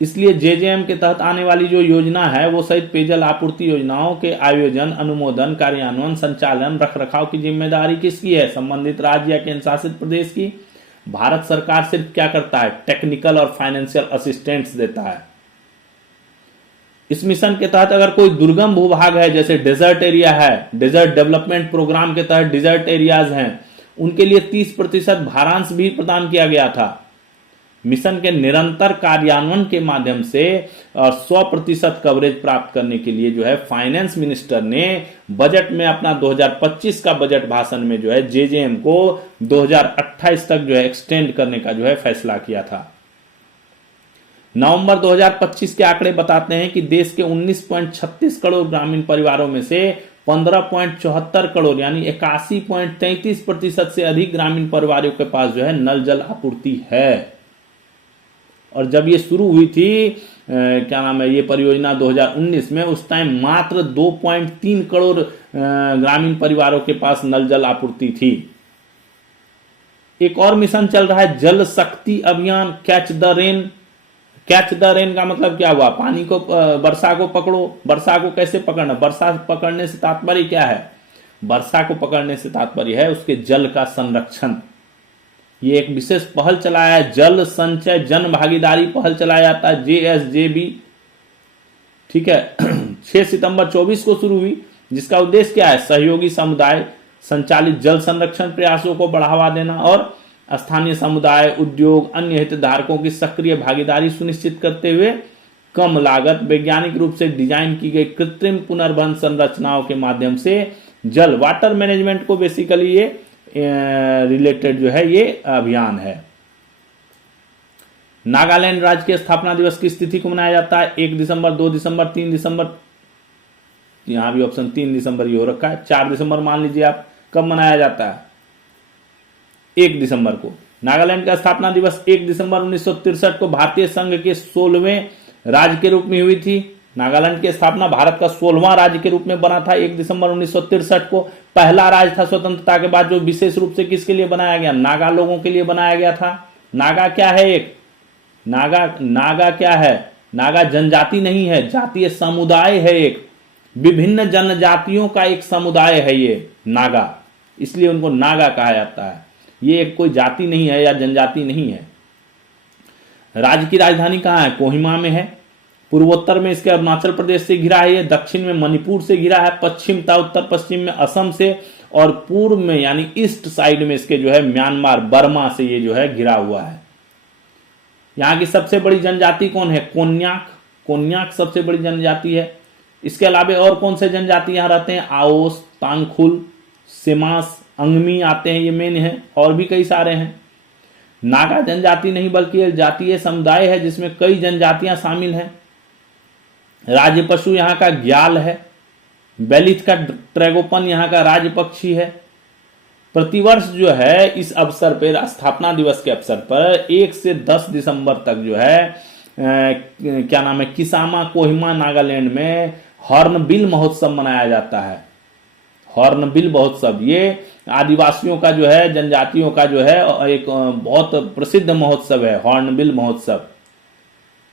इसलिए JJM के तहत आने वाली जो योजना है वो सहित पेयजल आपूर्ति योजनाओं के आयोजन, अनुमोदन, कार्यान्वयन, संचालन, रखरखाव की जिम्मेदारी किसकी है, संबंधित राज्य या केंद्र शासित प्रदेश की। भारत सरकार सिर्फ क्या करता है, टेक्निकल और फाइनेंशियल असिस्टेंस देता है। इस मिशन के तहत अगर कोई दुर्गम भूभाग है, जैसे डेजर्ट एरिया है, डेजर्ट डेवलपमेंट प्रोग्राम के तहत डेजर्ट एरियाज हैं, उनके लिए 30% भारांश भी प्रदान किया गया था। मिशन के निरंतर कार्यान्वयन के माध्यम से और 100% कवरेज प्राप्त करने के लिए जो है फाइनेंस मिनिस्टर ने बजट में अपना 2025 का बजट भाषण में जो है जेजेएम को 2028 तक जो है एक्सटेंड करने का जो है फैसला किया था। नवंबर 2025 के आंकड़े बताते हैं कि देश के 19.36 करोड़ ग्रामीण परिवारों में से 15.74 करोड़ यानी 81.33% से अधिक ग्रामीण परिवारों के पास जो है नल जल आपूर्ति है। और जब ये शुरू हुई थी क्या नाम है ये परियोजना 2019 में, उस टाइम मात्र 2.3 करोड़ ग्रामीण परिवारों के पास नल जल आपूर्ति थी। एक और मिशन चल रहा है जल शक्ति अभियान, catch the rain. Catch the rain का मतलब क्या हुआ? पानी को, वर्षा को पकड़ो। वर्षा को कैसे पकड़ना? वर्षा पकड़ने से तात्पर्य क्या है? वर्षा को पकड़ने से तात्पर्य है उसके जल का संरक्षण। ये एक विशेष पहल चलाया है, जल संचय जन भागीदारी पहल चलाया जाता है, JSJB। ठीक है 6 सितंबर 24 को शुरू हुई, जिसका उद्देश्य क्या है? सहयोगी समुदाय संचालित जल संरक्षण प्रयासों को बढ़ावा देना और स्थानीय समुदाय, उद्योग, अन्य हितधारकों की सक्रिय भागीदारी सुनिश्चित करते हुए कम लागत, वैज्ञानिक रूप से डिजाइन की गई कृत्रिम पुनर्भरण संरचनाओं के माध्यम से जल वाटर मैनेजमेंट को बेसिकली ये रिलेटेड जो है ये अभियान है। नागालैंड राज्य के स्थापना दिवस की स्थिति को मनाया जाता है 1 दिसंबर, 2 दिसंबर, 3 दिसंबर। यहां भी ऑप्शन 3 दिसंबर ही हो रखा है। 4 दिसंबर मान लीजिए आप। कब मनाया जाता है? 1 दिसंबर को। नागालैंड का स्थापना दिवस 1 दिसंबर 1963 को भारतीय संघ के 16वें राज्य के रूप में हुई थी। नागालैंड की स्थापना भारत का 16वां राज्य के रूप में बना था 1 दिसंबर 1963 को। पहला राज्य था स्वतंत्रता के बाद, जो विशेष रूप से किसके लिए बनाया गया? नागा लोगों के लिए बनाया गया था। नागा क्या है? एक नागा क्या है? नागा जनजाति नहीं है, जातीय समुदाय है। एक विभिन्न जनजातियों का एक समुदाय है ये नागा, इसलिए उनको नागा कहा जाता है। ये एक कोई जाति नहीं है या जनजाति नहीं है। राज्य की राजधानी कहाँ है? कोहिमा में है। पूर्वोत्तर में इसके अरुणाचल प्रदेश से घिरा है, ये दक्षिण में मणिपुर से घिरा है, पश्चिम तथा उत्तर पश्चिम में असम से, और पूर्व में यानी ईस्ट साइड में इसके जो है म्यांमार, बर्मा से ये जो है घिरा हुआ है। यहाँ की सबसे बड़ी जनजाति कौन है? कोन्याक। कोन्याक सबसे बड़ी जनजाति है। इसके अलावा और कौन से जनजाति यहाँ रहते हैं? आओस, तांगखुल, सेमास, अंगमी आते हैं, ये मेन है। और भी कई सारे हैं। नागा जनजाति नहीं बल्कि एक जातीय समुदाय है जिसमें कई जनजातियां शामिल हैं। राज्य पशु यहाँ का ग्याल है। बैलिथ का ट्रैगोपन यहाँ का राज्य पक्षी है। प्रतिवर्ष जो है इस अवसर पर, स्थापना दिवस के अवसर पर 1 से 10 दिसंबर तक जो है क्या नाम है, किसामा कोहिमा नागालैंड में हॉर्नबिल महोत्सव मनाया जाता है। हॉर्नबिल महोत्सव ये आदिवासियों का जो है, जनजातियों का जो है एक बहुत प्रसिद्ध महोत्सव है, हॉर्नबिल महोत्सव।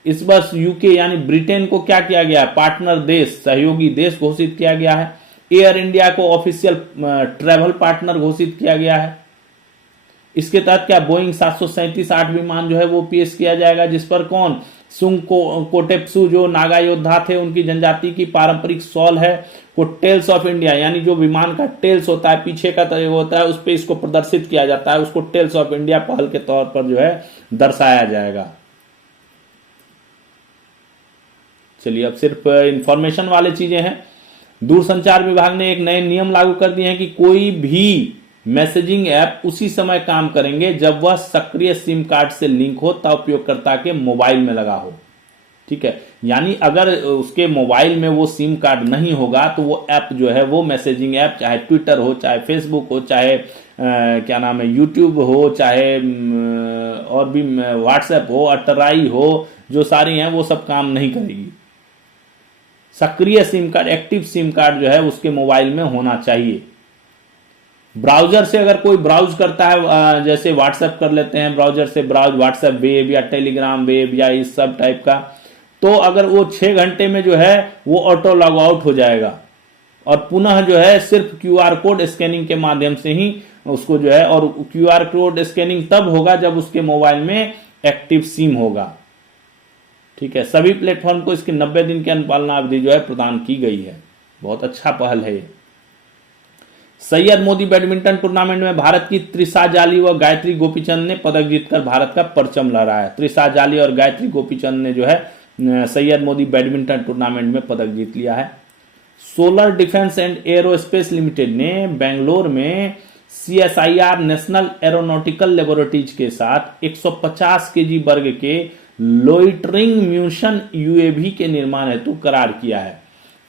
इस वर्ष यूके यानी ब्रिटेन को क्या किया गया है? पार्टनर देश, सहयोगी देश घोषित किया गया है। एयर इंडिया को ऑफिशियल ट्रैवल पार्टनर घोषित किया गया है। इसके तहत क्या बोइंग 737-8 विमान जो है वो पेश किया जाएगा, जिस पर कौन? सुंग कोटेप्सु जो नागा योद्धा थे, उनकी जनजाति की पारंपरिक शॉल है। को टेल्स ऑफ इंडिया यानी जो विमान का टेल्स होता है, पीछे का तरह होता है, उस पर इसको प्रदर्शित किया जाता है, उसको टेल्स ऑफ इंडिया पहल के तौर पर जो है दर्शाया जाएगा। चलिए अब सिर्फ इंफॉर्मेशन वाले चीजें हैं। दूरसंचार विभाग ने एक नए नियम लागू कर दिए हैं कि कोई भी मैसेजिंग ऐप उसी समय काम करेंगे जब वह सक्रिय सिम कार्ड से लिंक हो, तब उपयोगकर्ता के मोबाइल में लगा हो। ठीक है, यानी अगर उसके मोबाइल में वो सिम कार्ड नहीं होगा तो वो ऐप जो है, वो मैसेजिंग ऐप, चाहे ट्विटर हो, चाहे फेसबुक हो, चाहे क्या नाम है यूट्यूब हो, चाहे और भी व्हाट्सएप हो, अटराई हो, जो सारी हैं वो सब काम नहीं करेगी। सक्रिय SIM card, active SIM card जो है उसके मोबाइल में होना चाहिए। ब्राउजर से अगर कोई ब्राउज करता है, जैसे व्हाट्सएप कर लेते हैं ब्राउजर से ब्राउज, व्हाट्सएप वेब या टेलीग्राम वेब या इस सब टाइप का, तो अगर वो 6 घंटे में जो है वो ऑटो लॉग आउट हो जाएगा और पुनः जो है सिर्फ क्यूआर कोड स्कैनिंग के माध्यम से ही उसको जो है, और क्यूआर कोड स्कैनिंग तब होगा जब उसके मोबाइल में एक्टिव सिम होगा। ठीक है, सभी प्लेटफॉर्म को इसकी 90 दिन की अनुपालना अवधि जो है प्रदान की गई है। बहुत अच्छा पहल है ये। सैयद मोदी बैडमिंटन टूर्नामेंट में भारत की त्रिशा जाली व गायत्री गोपीचंद ने पदक जीतकर भारत का परचम लहराया। त्रिशा जाली और गायत्री गोपीचंद ने जो है सैयद मोदी बैडमिंटन टूर्नामेंट में पदक जीत लिया है। Solar defence and aerospace limited ने बेंगलोर में CSIR नेशनल एरोनॉटिकल लेबोरेटरीज के साथ 150 केजी वर्ग के लोइटरिंग म्यूशन UAV के निर्माण हेतु करार किया है।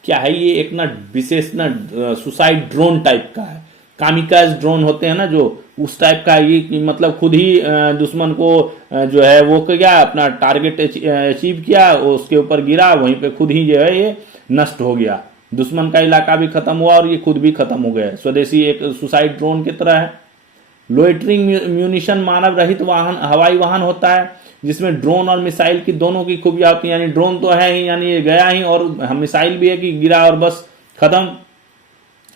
क्या है ये? एक ना विशेष ना सुसाइड ड्रोन टाइप का है। कामिकाज ड्रोन होते हैं ना जो, उस टाइप का ये, मतलब खुद ही दुश्मन को जो है वो क्या अपना टारगेट अचीव किया, उसके ऊपर गिरा, वहीं पे खुद ही जो है ये नष्ट हो गया। दुश्मन का इलाका भी खत्म हुआ और ये खुद भी खत्म हो गया। स्वदेशी एक सुसाइड ड्रोन की तरह है। लोइटरिंग म्यूनिशन मानव रहित वाहन, हवाई वाहन होता है जिसमें ड्रोन और मिसाइल की दोनों की खूबियां होती है। यानी ड्रोन तो है ही, यानी ये गया ही, और मिसाइल भी है कि गिरा और बस खत्म।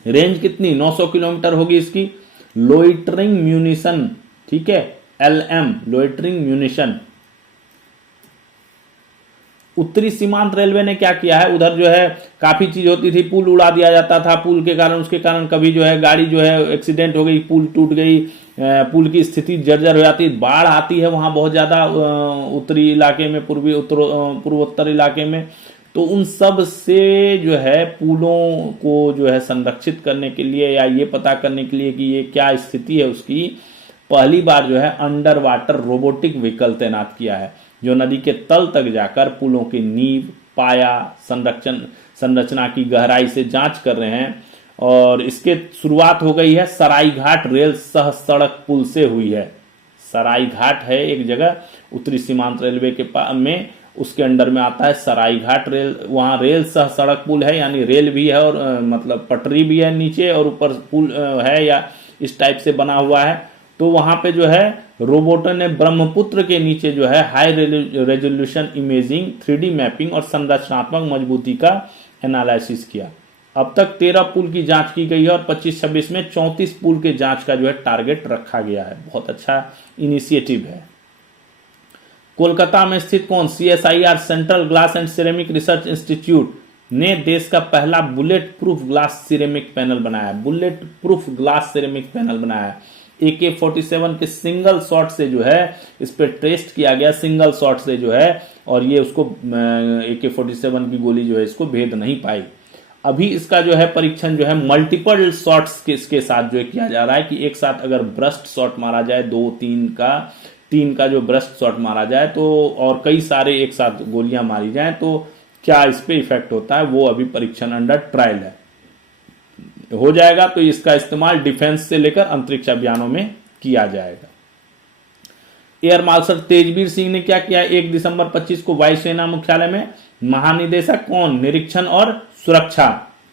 रेंज कितनी? 900 किलोमीटर होगी इसकी। लोइटरिंग म्यूनिशन, ठीक है, LM लोइटरिंग म्यूनिशन। उत्तरी सीमांत रेलवे ने क्या किया है, उधर जो है काफी चीज होती थी, पुल उड़ा दिया जाता था, पुल के कारण, उसके कारण कभी जो है गाड़ी जो है एक्सीडेंट हो गई, पुल टूट गई, पुल की स्थिति जर्जर हो जाती, बाढ़ आती है वहां बहुत ज्यादा उत्तरी इलाके में, पूर्वोत्तर इलाके में। तो उन सब से जो है पुलों को जो है संरक्षित करने के लिए या ये पता करने के लिए कि ये क्या स्थिति है उसकी, पहली बार जो है अंडर वाटर रोबोटिक व्हीकल तैनात किया है जो नदी के तल तक जाकर पुलों की नींव, पाया, संरचना की गहराई से जांच कर रहे हैं। और इसके शुरुआत हो गई है सरायघाट रेल सह सड़क पुल से हुई है। सरायघाट है एक जगह उत्तरी सीमांत रेलवे के में, उसके अंडर में आता है सरायघाट रेल। वहां रेल सह सड़क पुल है, यानी रेल भी है और मतलब पटरी भी है नीचे और ऊपर पुल है या इस टाइप से बना हुआ है। तो वहां पे जो है रोबोटों ने ब्रह्मपुत्र के नीचे जो है high resolution imaging, 3D mapping और संरचनात्मक मजबूती का एनालिसिस किया। अब तक 13 पुल की जांच की गई है और 25-26 में 34 पुल के जांच का जो है टारगेट रखा गया है। बहुत अच्छा इनिशिएटिव है। कोलकाता में स्थित कौन? CSIR central glass and ceramic research institute ने देश का पहला bullet proof glass ceramic panel बनाया। Bullet proof glass ceramic panel बनाया। AK-47 के सिंगल शॉट से जो है इस पे टेस्ट किया गया, सिंगल शॉट से जो है, और ये उसको AK-47 की गोली जो है इसको भेद नहीं पाई। अभी इसका जो है परीक्षण जो है मल्टीपल शॉट्स के साथ जो है किया जा रहा है कि एक साथ अगर ब्रस्ट शॉट मारा जाए, 2-3 का जो ब्रस्ट शॉट मारा जाए तो, और कई सारे एक साथ गोलियां मारी जाए तो क्या इस पे इफेक्ट होता है, वो अभी परीक्षण अंडर ट्रायल है। हो जाएगा तो इसका इस्तेमाल डिफेंस से लेकर अंतरिक्ष अभियानों में किया जाएगा। एयर मार्शल तेजवीर सिंह ने क्या किया? 1 दिसंबर 25 को वायुसेना मुख्यालय में महानिदेशक कौन? निरीक्षण और सुरक्षा,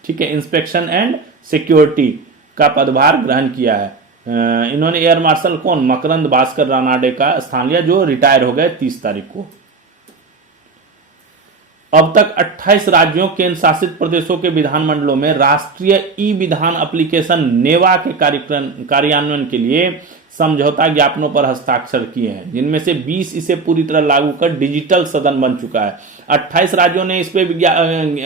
ठीक है, इंस्पेक्शन एंड सिक्योरिटी का पदभार ग्रहण किया है। इन्होंने एयर मार्शल कौन? मकरंद भास्कर रानाडे का स्थान लिया जो रिटायर हो गए 30 तारीख को। अब तक 28 राज्यों, केंद्र शासित प्रदेशों के विधानमंडलों में राष्ट्रीय ई विधान एप्लीकेशन नेवा के कार्यान्वयन के लिए समझौता ज्ञापनों पर हस्ताक्षर किए हैं, जिनमें से 20 इसे पूरी तरह लागू कर डिजिटल सदन बन चुका है। 28 राज्यों ने इस पे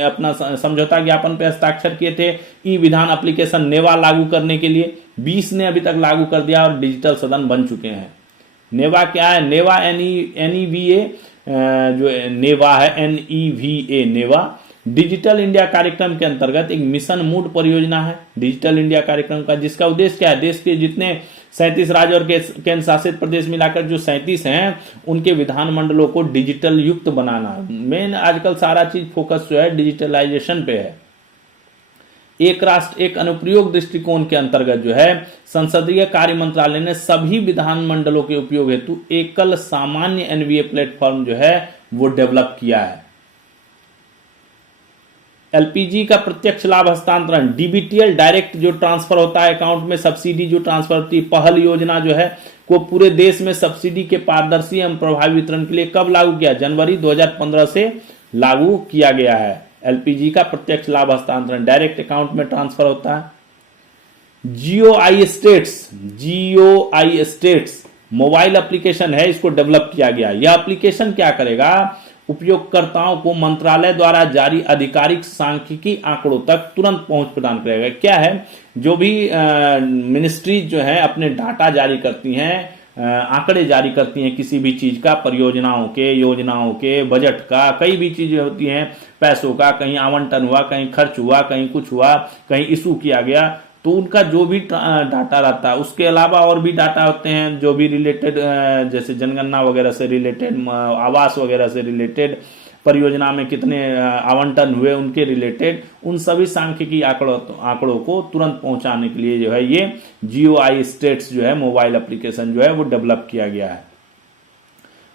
अपना समझौता ज्ञापन पे हस्ताक्षर किए थे ई विधान एप्लीकेशन नेवा लागू करने के लिए। 20 ने अभी तक लागू कर दिया और डिजिटल सदन बन चुके हैं। नेवा क्या है? नेवा NEVA जो नेवा है, NEVA नेवा डिजिटल इंडिया कार्यक्रम के अंतर्गत एक मिशन मूड परियोजना है डिजिटल इंडिया कार्यक्रम का, जिसका उद्देश्य क्या है? देश के जितने 37 राज्य और केंद्र शासित प्रदेश मिलाकर जो 37 हैं उनके विधानमंडलों को डिजिटल युक्त बनाना। मेन आजकल सारा चीज फोकस जो है डिजिटलाइजेशन पे है। एक राष्ट्र एक अनुप्रयोग दृष्टिकोण के अंतर्गत जो है संसदीय कार्य मंत्रालय ने सभी विधानमंडलों के उपयोग हेतु एकल सामान्य NVA प्लेटफॉर्म जो है वो डेवलप किया है। LPG का प्रत्यक्ष लाभ हस्तांतरण DBTL डायरेक्ट जो ट्रांसफर होता है अकाउंट में, सब्सिडी जो ट्रांसफर होती है, पहल योजना जो है को पूरे देश में सब्सिडी के पारदर्शी एवं प्रभावी वितरण के लिए कब लागू किया? जनवरी 2015 से लागू किया गया है। LPG का प्रत्यक्ष लाभ हस्तांतरण डायरेक्ट अकाउंट में ट्रांसफर होता है। GeoEye स्टेट्स मोबाइल एप्लीकेशन है, इसको डेवलप किया गया। यह एप्लीकेशन क्या करेगा? उपयोगकर्ताओं को मंत्रालय द्वारा जारी आधिकारिक सांख्यिकी आंकड़ों तक तुरंत पहुंच प्रदान करेगा। क्या है, जो भी मिनिस्ट्री जो है अपने डाटा जारी करती हैं, आंकड़े जारी करती हैं किसी भी चीज का, परियोजनाओं के, योजनाओं के, बजट का, कई भी चीजें होती हैं, पैसों का, कहीं आवंटन हुआ, कहीं खर्च हुआ, कहीं कुछ हुआ, कहीं इशू किया गया, तो उनका जो भी डाटा रहता है, उसके अलावा और भी डाटा होते हैं जो भी रिलेटेड, जैसे जनगणना वगैरह से रिलेटेड, आवास वगैरह से रिलेटेड, परियोजना में कितने आवंटन हुए उनके रिलेटेड, उन सभी सांख्यिकी आंकड़ों को तुरंत पहुंचाने के लिए जो है ये GeoEye स्टेट्स जो है मोबाइल एप्लीकेशन जो है वो डेवलप किया गया है।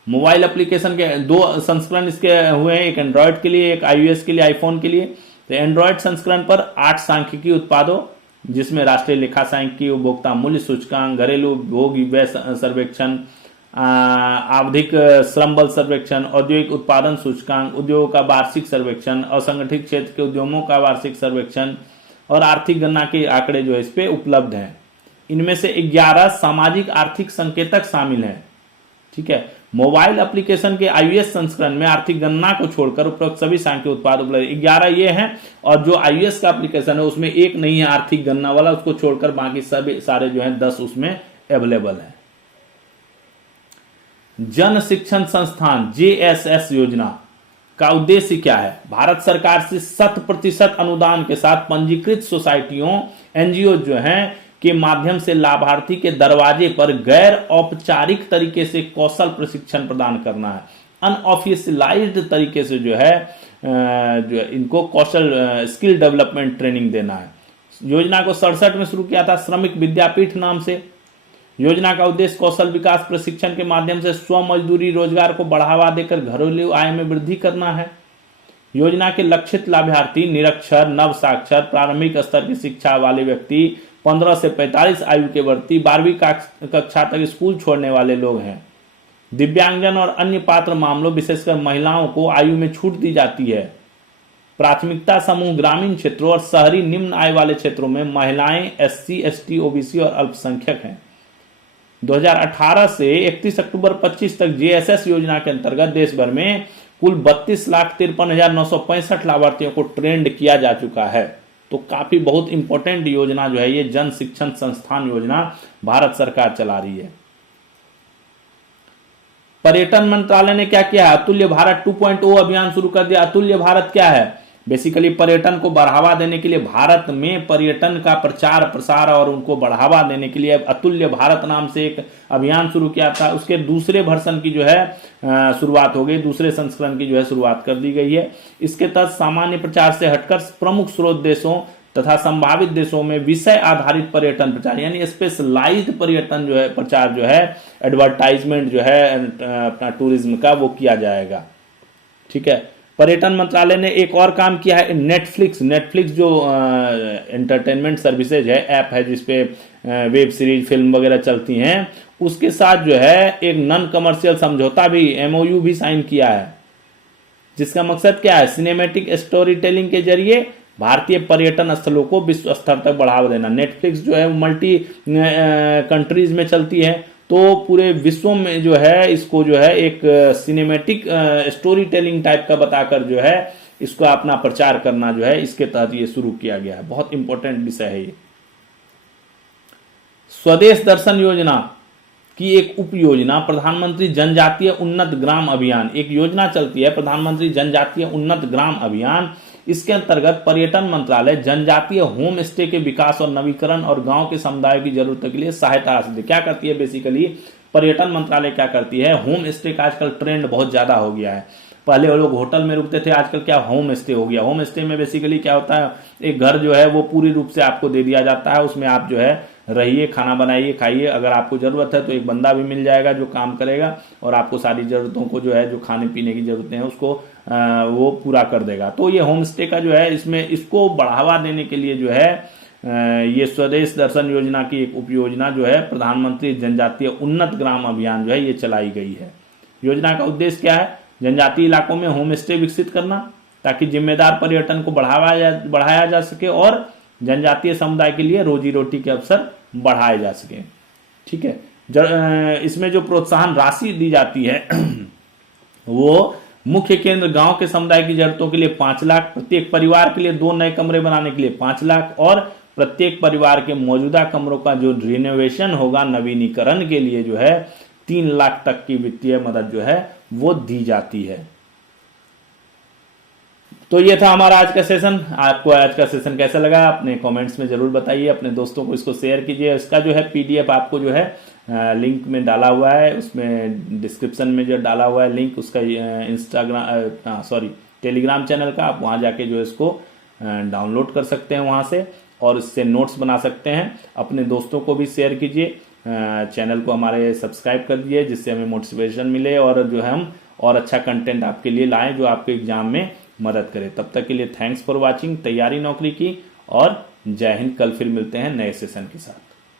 मोबाइल एप्लीकेशन के 2 संस्करण इसके हुए हैं, एक एंड्रॉयड के लिए, एक iOS के लिए, आईफोन के लिए। तो एंड्रॉयड संस्करण पर 8 सांख्यिकी उत्पादों, जिसमें राष्ट्रीय लेखा सांख्यिकी, उपभोक्ता मूल्य सूचकांक, घरेलू भोग व्यय सर्वेक्षण, आवधिक श्रम बल सर्वेक्षण, औद्योगिक उत्पादन सूचकांक, उद्योगों का वार्षिक सर्वेक्षण, असंगठित क्षेत्र के उद्यमों का वार्षिक सर्वेक्षण और आर्थिक गणना के आंकड़े जो है इस पे उपलब्ध हैं। इनमें से 11 सामाजिक आर्थिक संकेतक शामिल हैं। ठीक है, मोबाइल एप्लीकेशन के iOS संस्करण में आर्थिक गणना को छोड़कर उपरोक्त सभी सांख्यिकी उत्पाद उपलब्ध, 11 ये हैं, और जो iOS का एप्लीकेशन है उसमें एक नहीं है आर्थिक गणना वाला, उसको छोड़कर बाकी सभी सारे जो है 10 उसमें अवेलेबल है। जन शिक्षण संस्थान JSS योजना का उद्देश्य क्या है? भारत सरकार से 100% अनुदान के साथ पंजीकृत सोसाइटियों, NGO जो हैं के माध्यम से लाभार्थी के दरवाजे पर गैर औपचारिक तरीके से कौशल प्रशिक्षण प्रदान करना है। अनऑफिशियलाइज्ड तरीके से जो है जो इनको कौशल स्किल डेवलपमेंट ट्रेनिंग देना है। योजना को 67 में शुरू किया था श्रमिक विद्यापीठ नाम से। योजना का उद्देश्य कौशल विकास प्रशिक्षण के माध्यम से स्व मजदूरी रोजगार को बढ़ावा देकर घरेलू आय में वृद्धि करना है। योजना के लक्षित लाभार्थी निरक्षर, नव साक्षर, प्रारंभिक स्तर की शिक्षा वाले व्यक्ति, 15 से 45 आयु के व्यक्ति, 12वीं कक्षा तक स्कूल छोड़ने वाले लोग हैं। दिव्यांगजन और अन्य पात्र मामलों, विशेषकर महिलाओं को आयु में छूट दी जाती है। प्राथमिकता समूह ग्रामीण क्षेत्रों और शहरी निम्न आय वाले क्षेत्रों में महिलाएं, SC, ST, OBC और अल्पसंख्यक हैं। 2018 से 31 अक्टूबर 25 तक JSS योजना के अंतर्गत देश भर में कुल 32,53,965 लाभार्थियों को ट्रेंड किया जा चुका है। तो काफी बहुत इंपॉर्टेंट योजना जो है ये जन शिक्षण संस्थान योजना भारत सरकार चला रही है। पर्यटन मंत्रालय ने क्या किया? अतुल्य भारत 2.0 अभियान शुरू कर दिया। अतुल्य भारत क्या है? बेसिकली पर्यटन को बढ़ावा देने के लिए, भारत में पर्यटन का प्रचार प्रसार और उनको बढ़ावा देने के लिए अतुल्य भारत नाम से एक अभियान शुरू किया था। उसके दूसरे वर्षन की जो है शुरुआत हो गई, दूसरे संस्करण की जो है शुरुआत कर दी गई है। इसके तहत सामान्य प्रचार से हटकर प्रमुख स्रोत देशों तथा संभावित देशों में विषय आधारित पर्यटन प्रचार, यानी स्पेशलाइज्ड पर्यटन जो है प्रचार जो है, एडवर्टाइजमेंट जो है अपना टूरिज्म का, वो किया जाएगा। ठीक है, पर्यटन मंत्रालय ने एक और काम किया है। नेटफ्लिक्स जो एंटरटेनमेंट सर्विसेज है, ऐप है जिसपे वेब सीरीज, फिल्म वगैरह चलती हैं, उसके साथ जो है एक नॉन कमर्शियल समझौता भी, MOU भी साइन किया है, जिसका मकसद क्या है? सिनेमैटिक स्टोरी टेलिंग के जरिए भारतीय पर्यटन स्थलों को विश्व स्तर तक बढ़ावा देना। नेटफ्लिक्स जो है मल्टी कंट्रीज में चलती है, तो पूरे विश्व में जो है इसको जो है एक सिनेमैटिक स्टोरी टेलिंग टाइप का बताकर जो है इसको अपना प्रचार करना जो है, इसके तहत ये शुरू किया गया है। बहुत इंपॉर्टेंट विषय है ये। स्वदेश दर्शन योजना की एक उप योजना प्रधानमंत्री जनजातीय उन्नत ग्राम अभियान, एक योजना चलती है प्रधानमंत्री जनजातीय उन्नत ग्राम अभियान। इसके अंतर्गत पर्यटन मंत्रालय जनजातीय होम स्टे के विकास और नवीकरण और गांव के समुदाय की जरूरतों के लिए सहायता हासिल क्या करती है? बेसिकली पर्यटन मंत्रालय क्या करती है? होम स्टे का आजकल ट्रेंड बहुत ज्यादा हो गया है। पहले वो लोग होटल में रुकते थे, आजकल क्या होम स्टे हो गया। होम स्टे में बेसिकली क्या होता है, एक घर जो है वो पूरी रूप से आपको दे दिया जाता है, उसमें आप जो है रहिए, खाना बनाइए, खाइए। अगर आपको जरूरत है तो एक बंदा भी मिल जाएगा जो काम करेगा और आपको सारी जरूरतों को जो है, जो खाने पीने की जरूरतें हैं उसको वो पूरा कर देगा। तो ये होम स्टे का जो है, इसमें इसको बढ़ावा देने के लिए जो है ये स्वदेश दर्शन योजना की एक उप योजना जो है प्रधानमंत्री जनजातीय उन्नत ग्राम अभियान जो है ये चलाई गई है। योजना का उद्देश्य क्या है? जनजातीय इलाकों में होम स्टे विकसित करना ताकि जिम्मेदार पर्यटन को बढ़ाया जा सके और जनजातीय समुदाय के लिए रोजी रोटी के अवसर बढ़ाए जा सके। ठीक है, इसमें जो प्रोत्साहन राशि दी जाती है वो मुख्य केंद्र गांव के समुदाय की जरूरतों के लिए 5 लाख, प्रत्येक परिवार के लिए 2 नए कमरे बनाने के लिए 5 लाख और प्रत्येक परिवार के मौजूदा कमरों का जो रिनोवेशन होगा, नवीनीकरण के लिए जो है 3 लाख तक की वित्तीय मदद जो है वो दी जाती है। तो ये था हमारा आज का सेशन। आपको आज का सेशन कैसा लगा अपने कमेंट्स में जरूर बताइए, अपने दोस्तों को इसको शेयर कीजिए। इसका जो है पीडीएफ आपको जो है लिंक में डाला हुआ है, उसमें डिस्क्रिप्शन में जो डाला हुआ है लिंक उसका टेलीग्राम चैनल का, आप वहां जाके जो इसको डाउनलोड कर सकते हैं वहां से और इससे नोट्स बना सकते हैं। अपने दोस्तों को भी शेयर कीजिए, चैनल को हमारे सब्सक्राइब कर दीजिए जिससे हमें मोटिवेशन मिले और जो है हम और अच्छा कंटेंट आपके लिए लाएं जो आपके एग्जाम में मदद करे। तब तक के लिए थैंक्स फॉर वॉचिंग तैयारी नौकरी की, और जय हिंद। कल फिर मिलते हैं नए सेशन के साथ।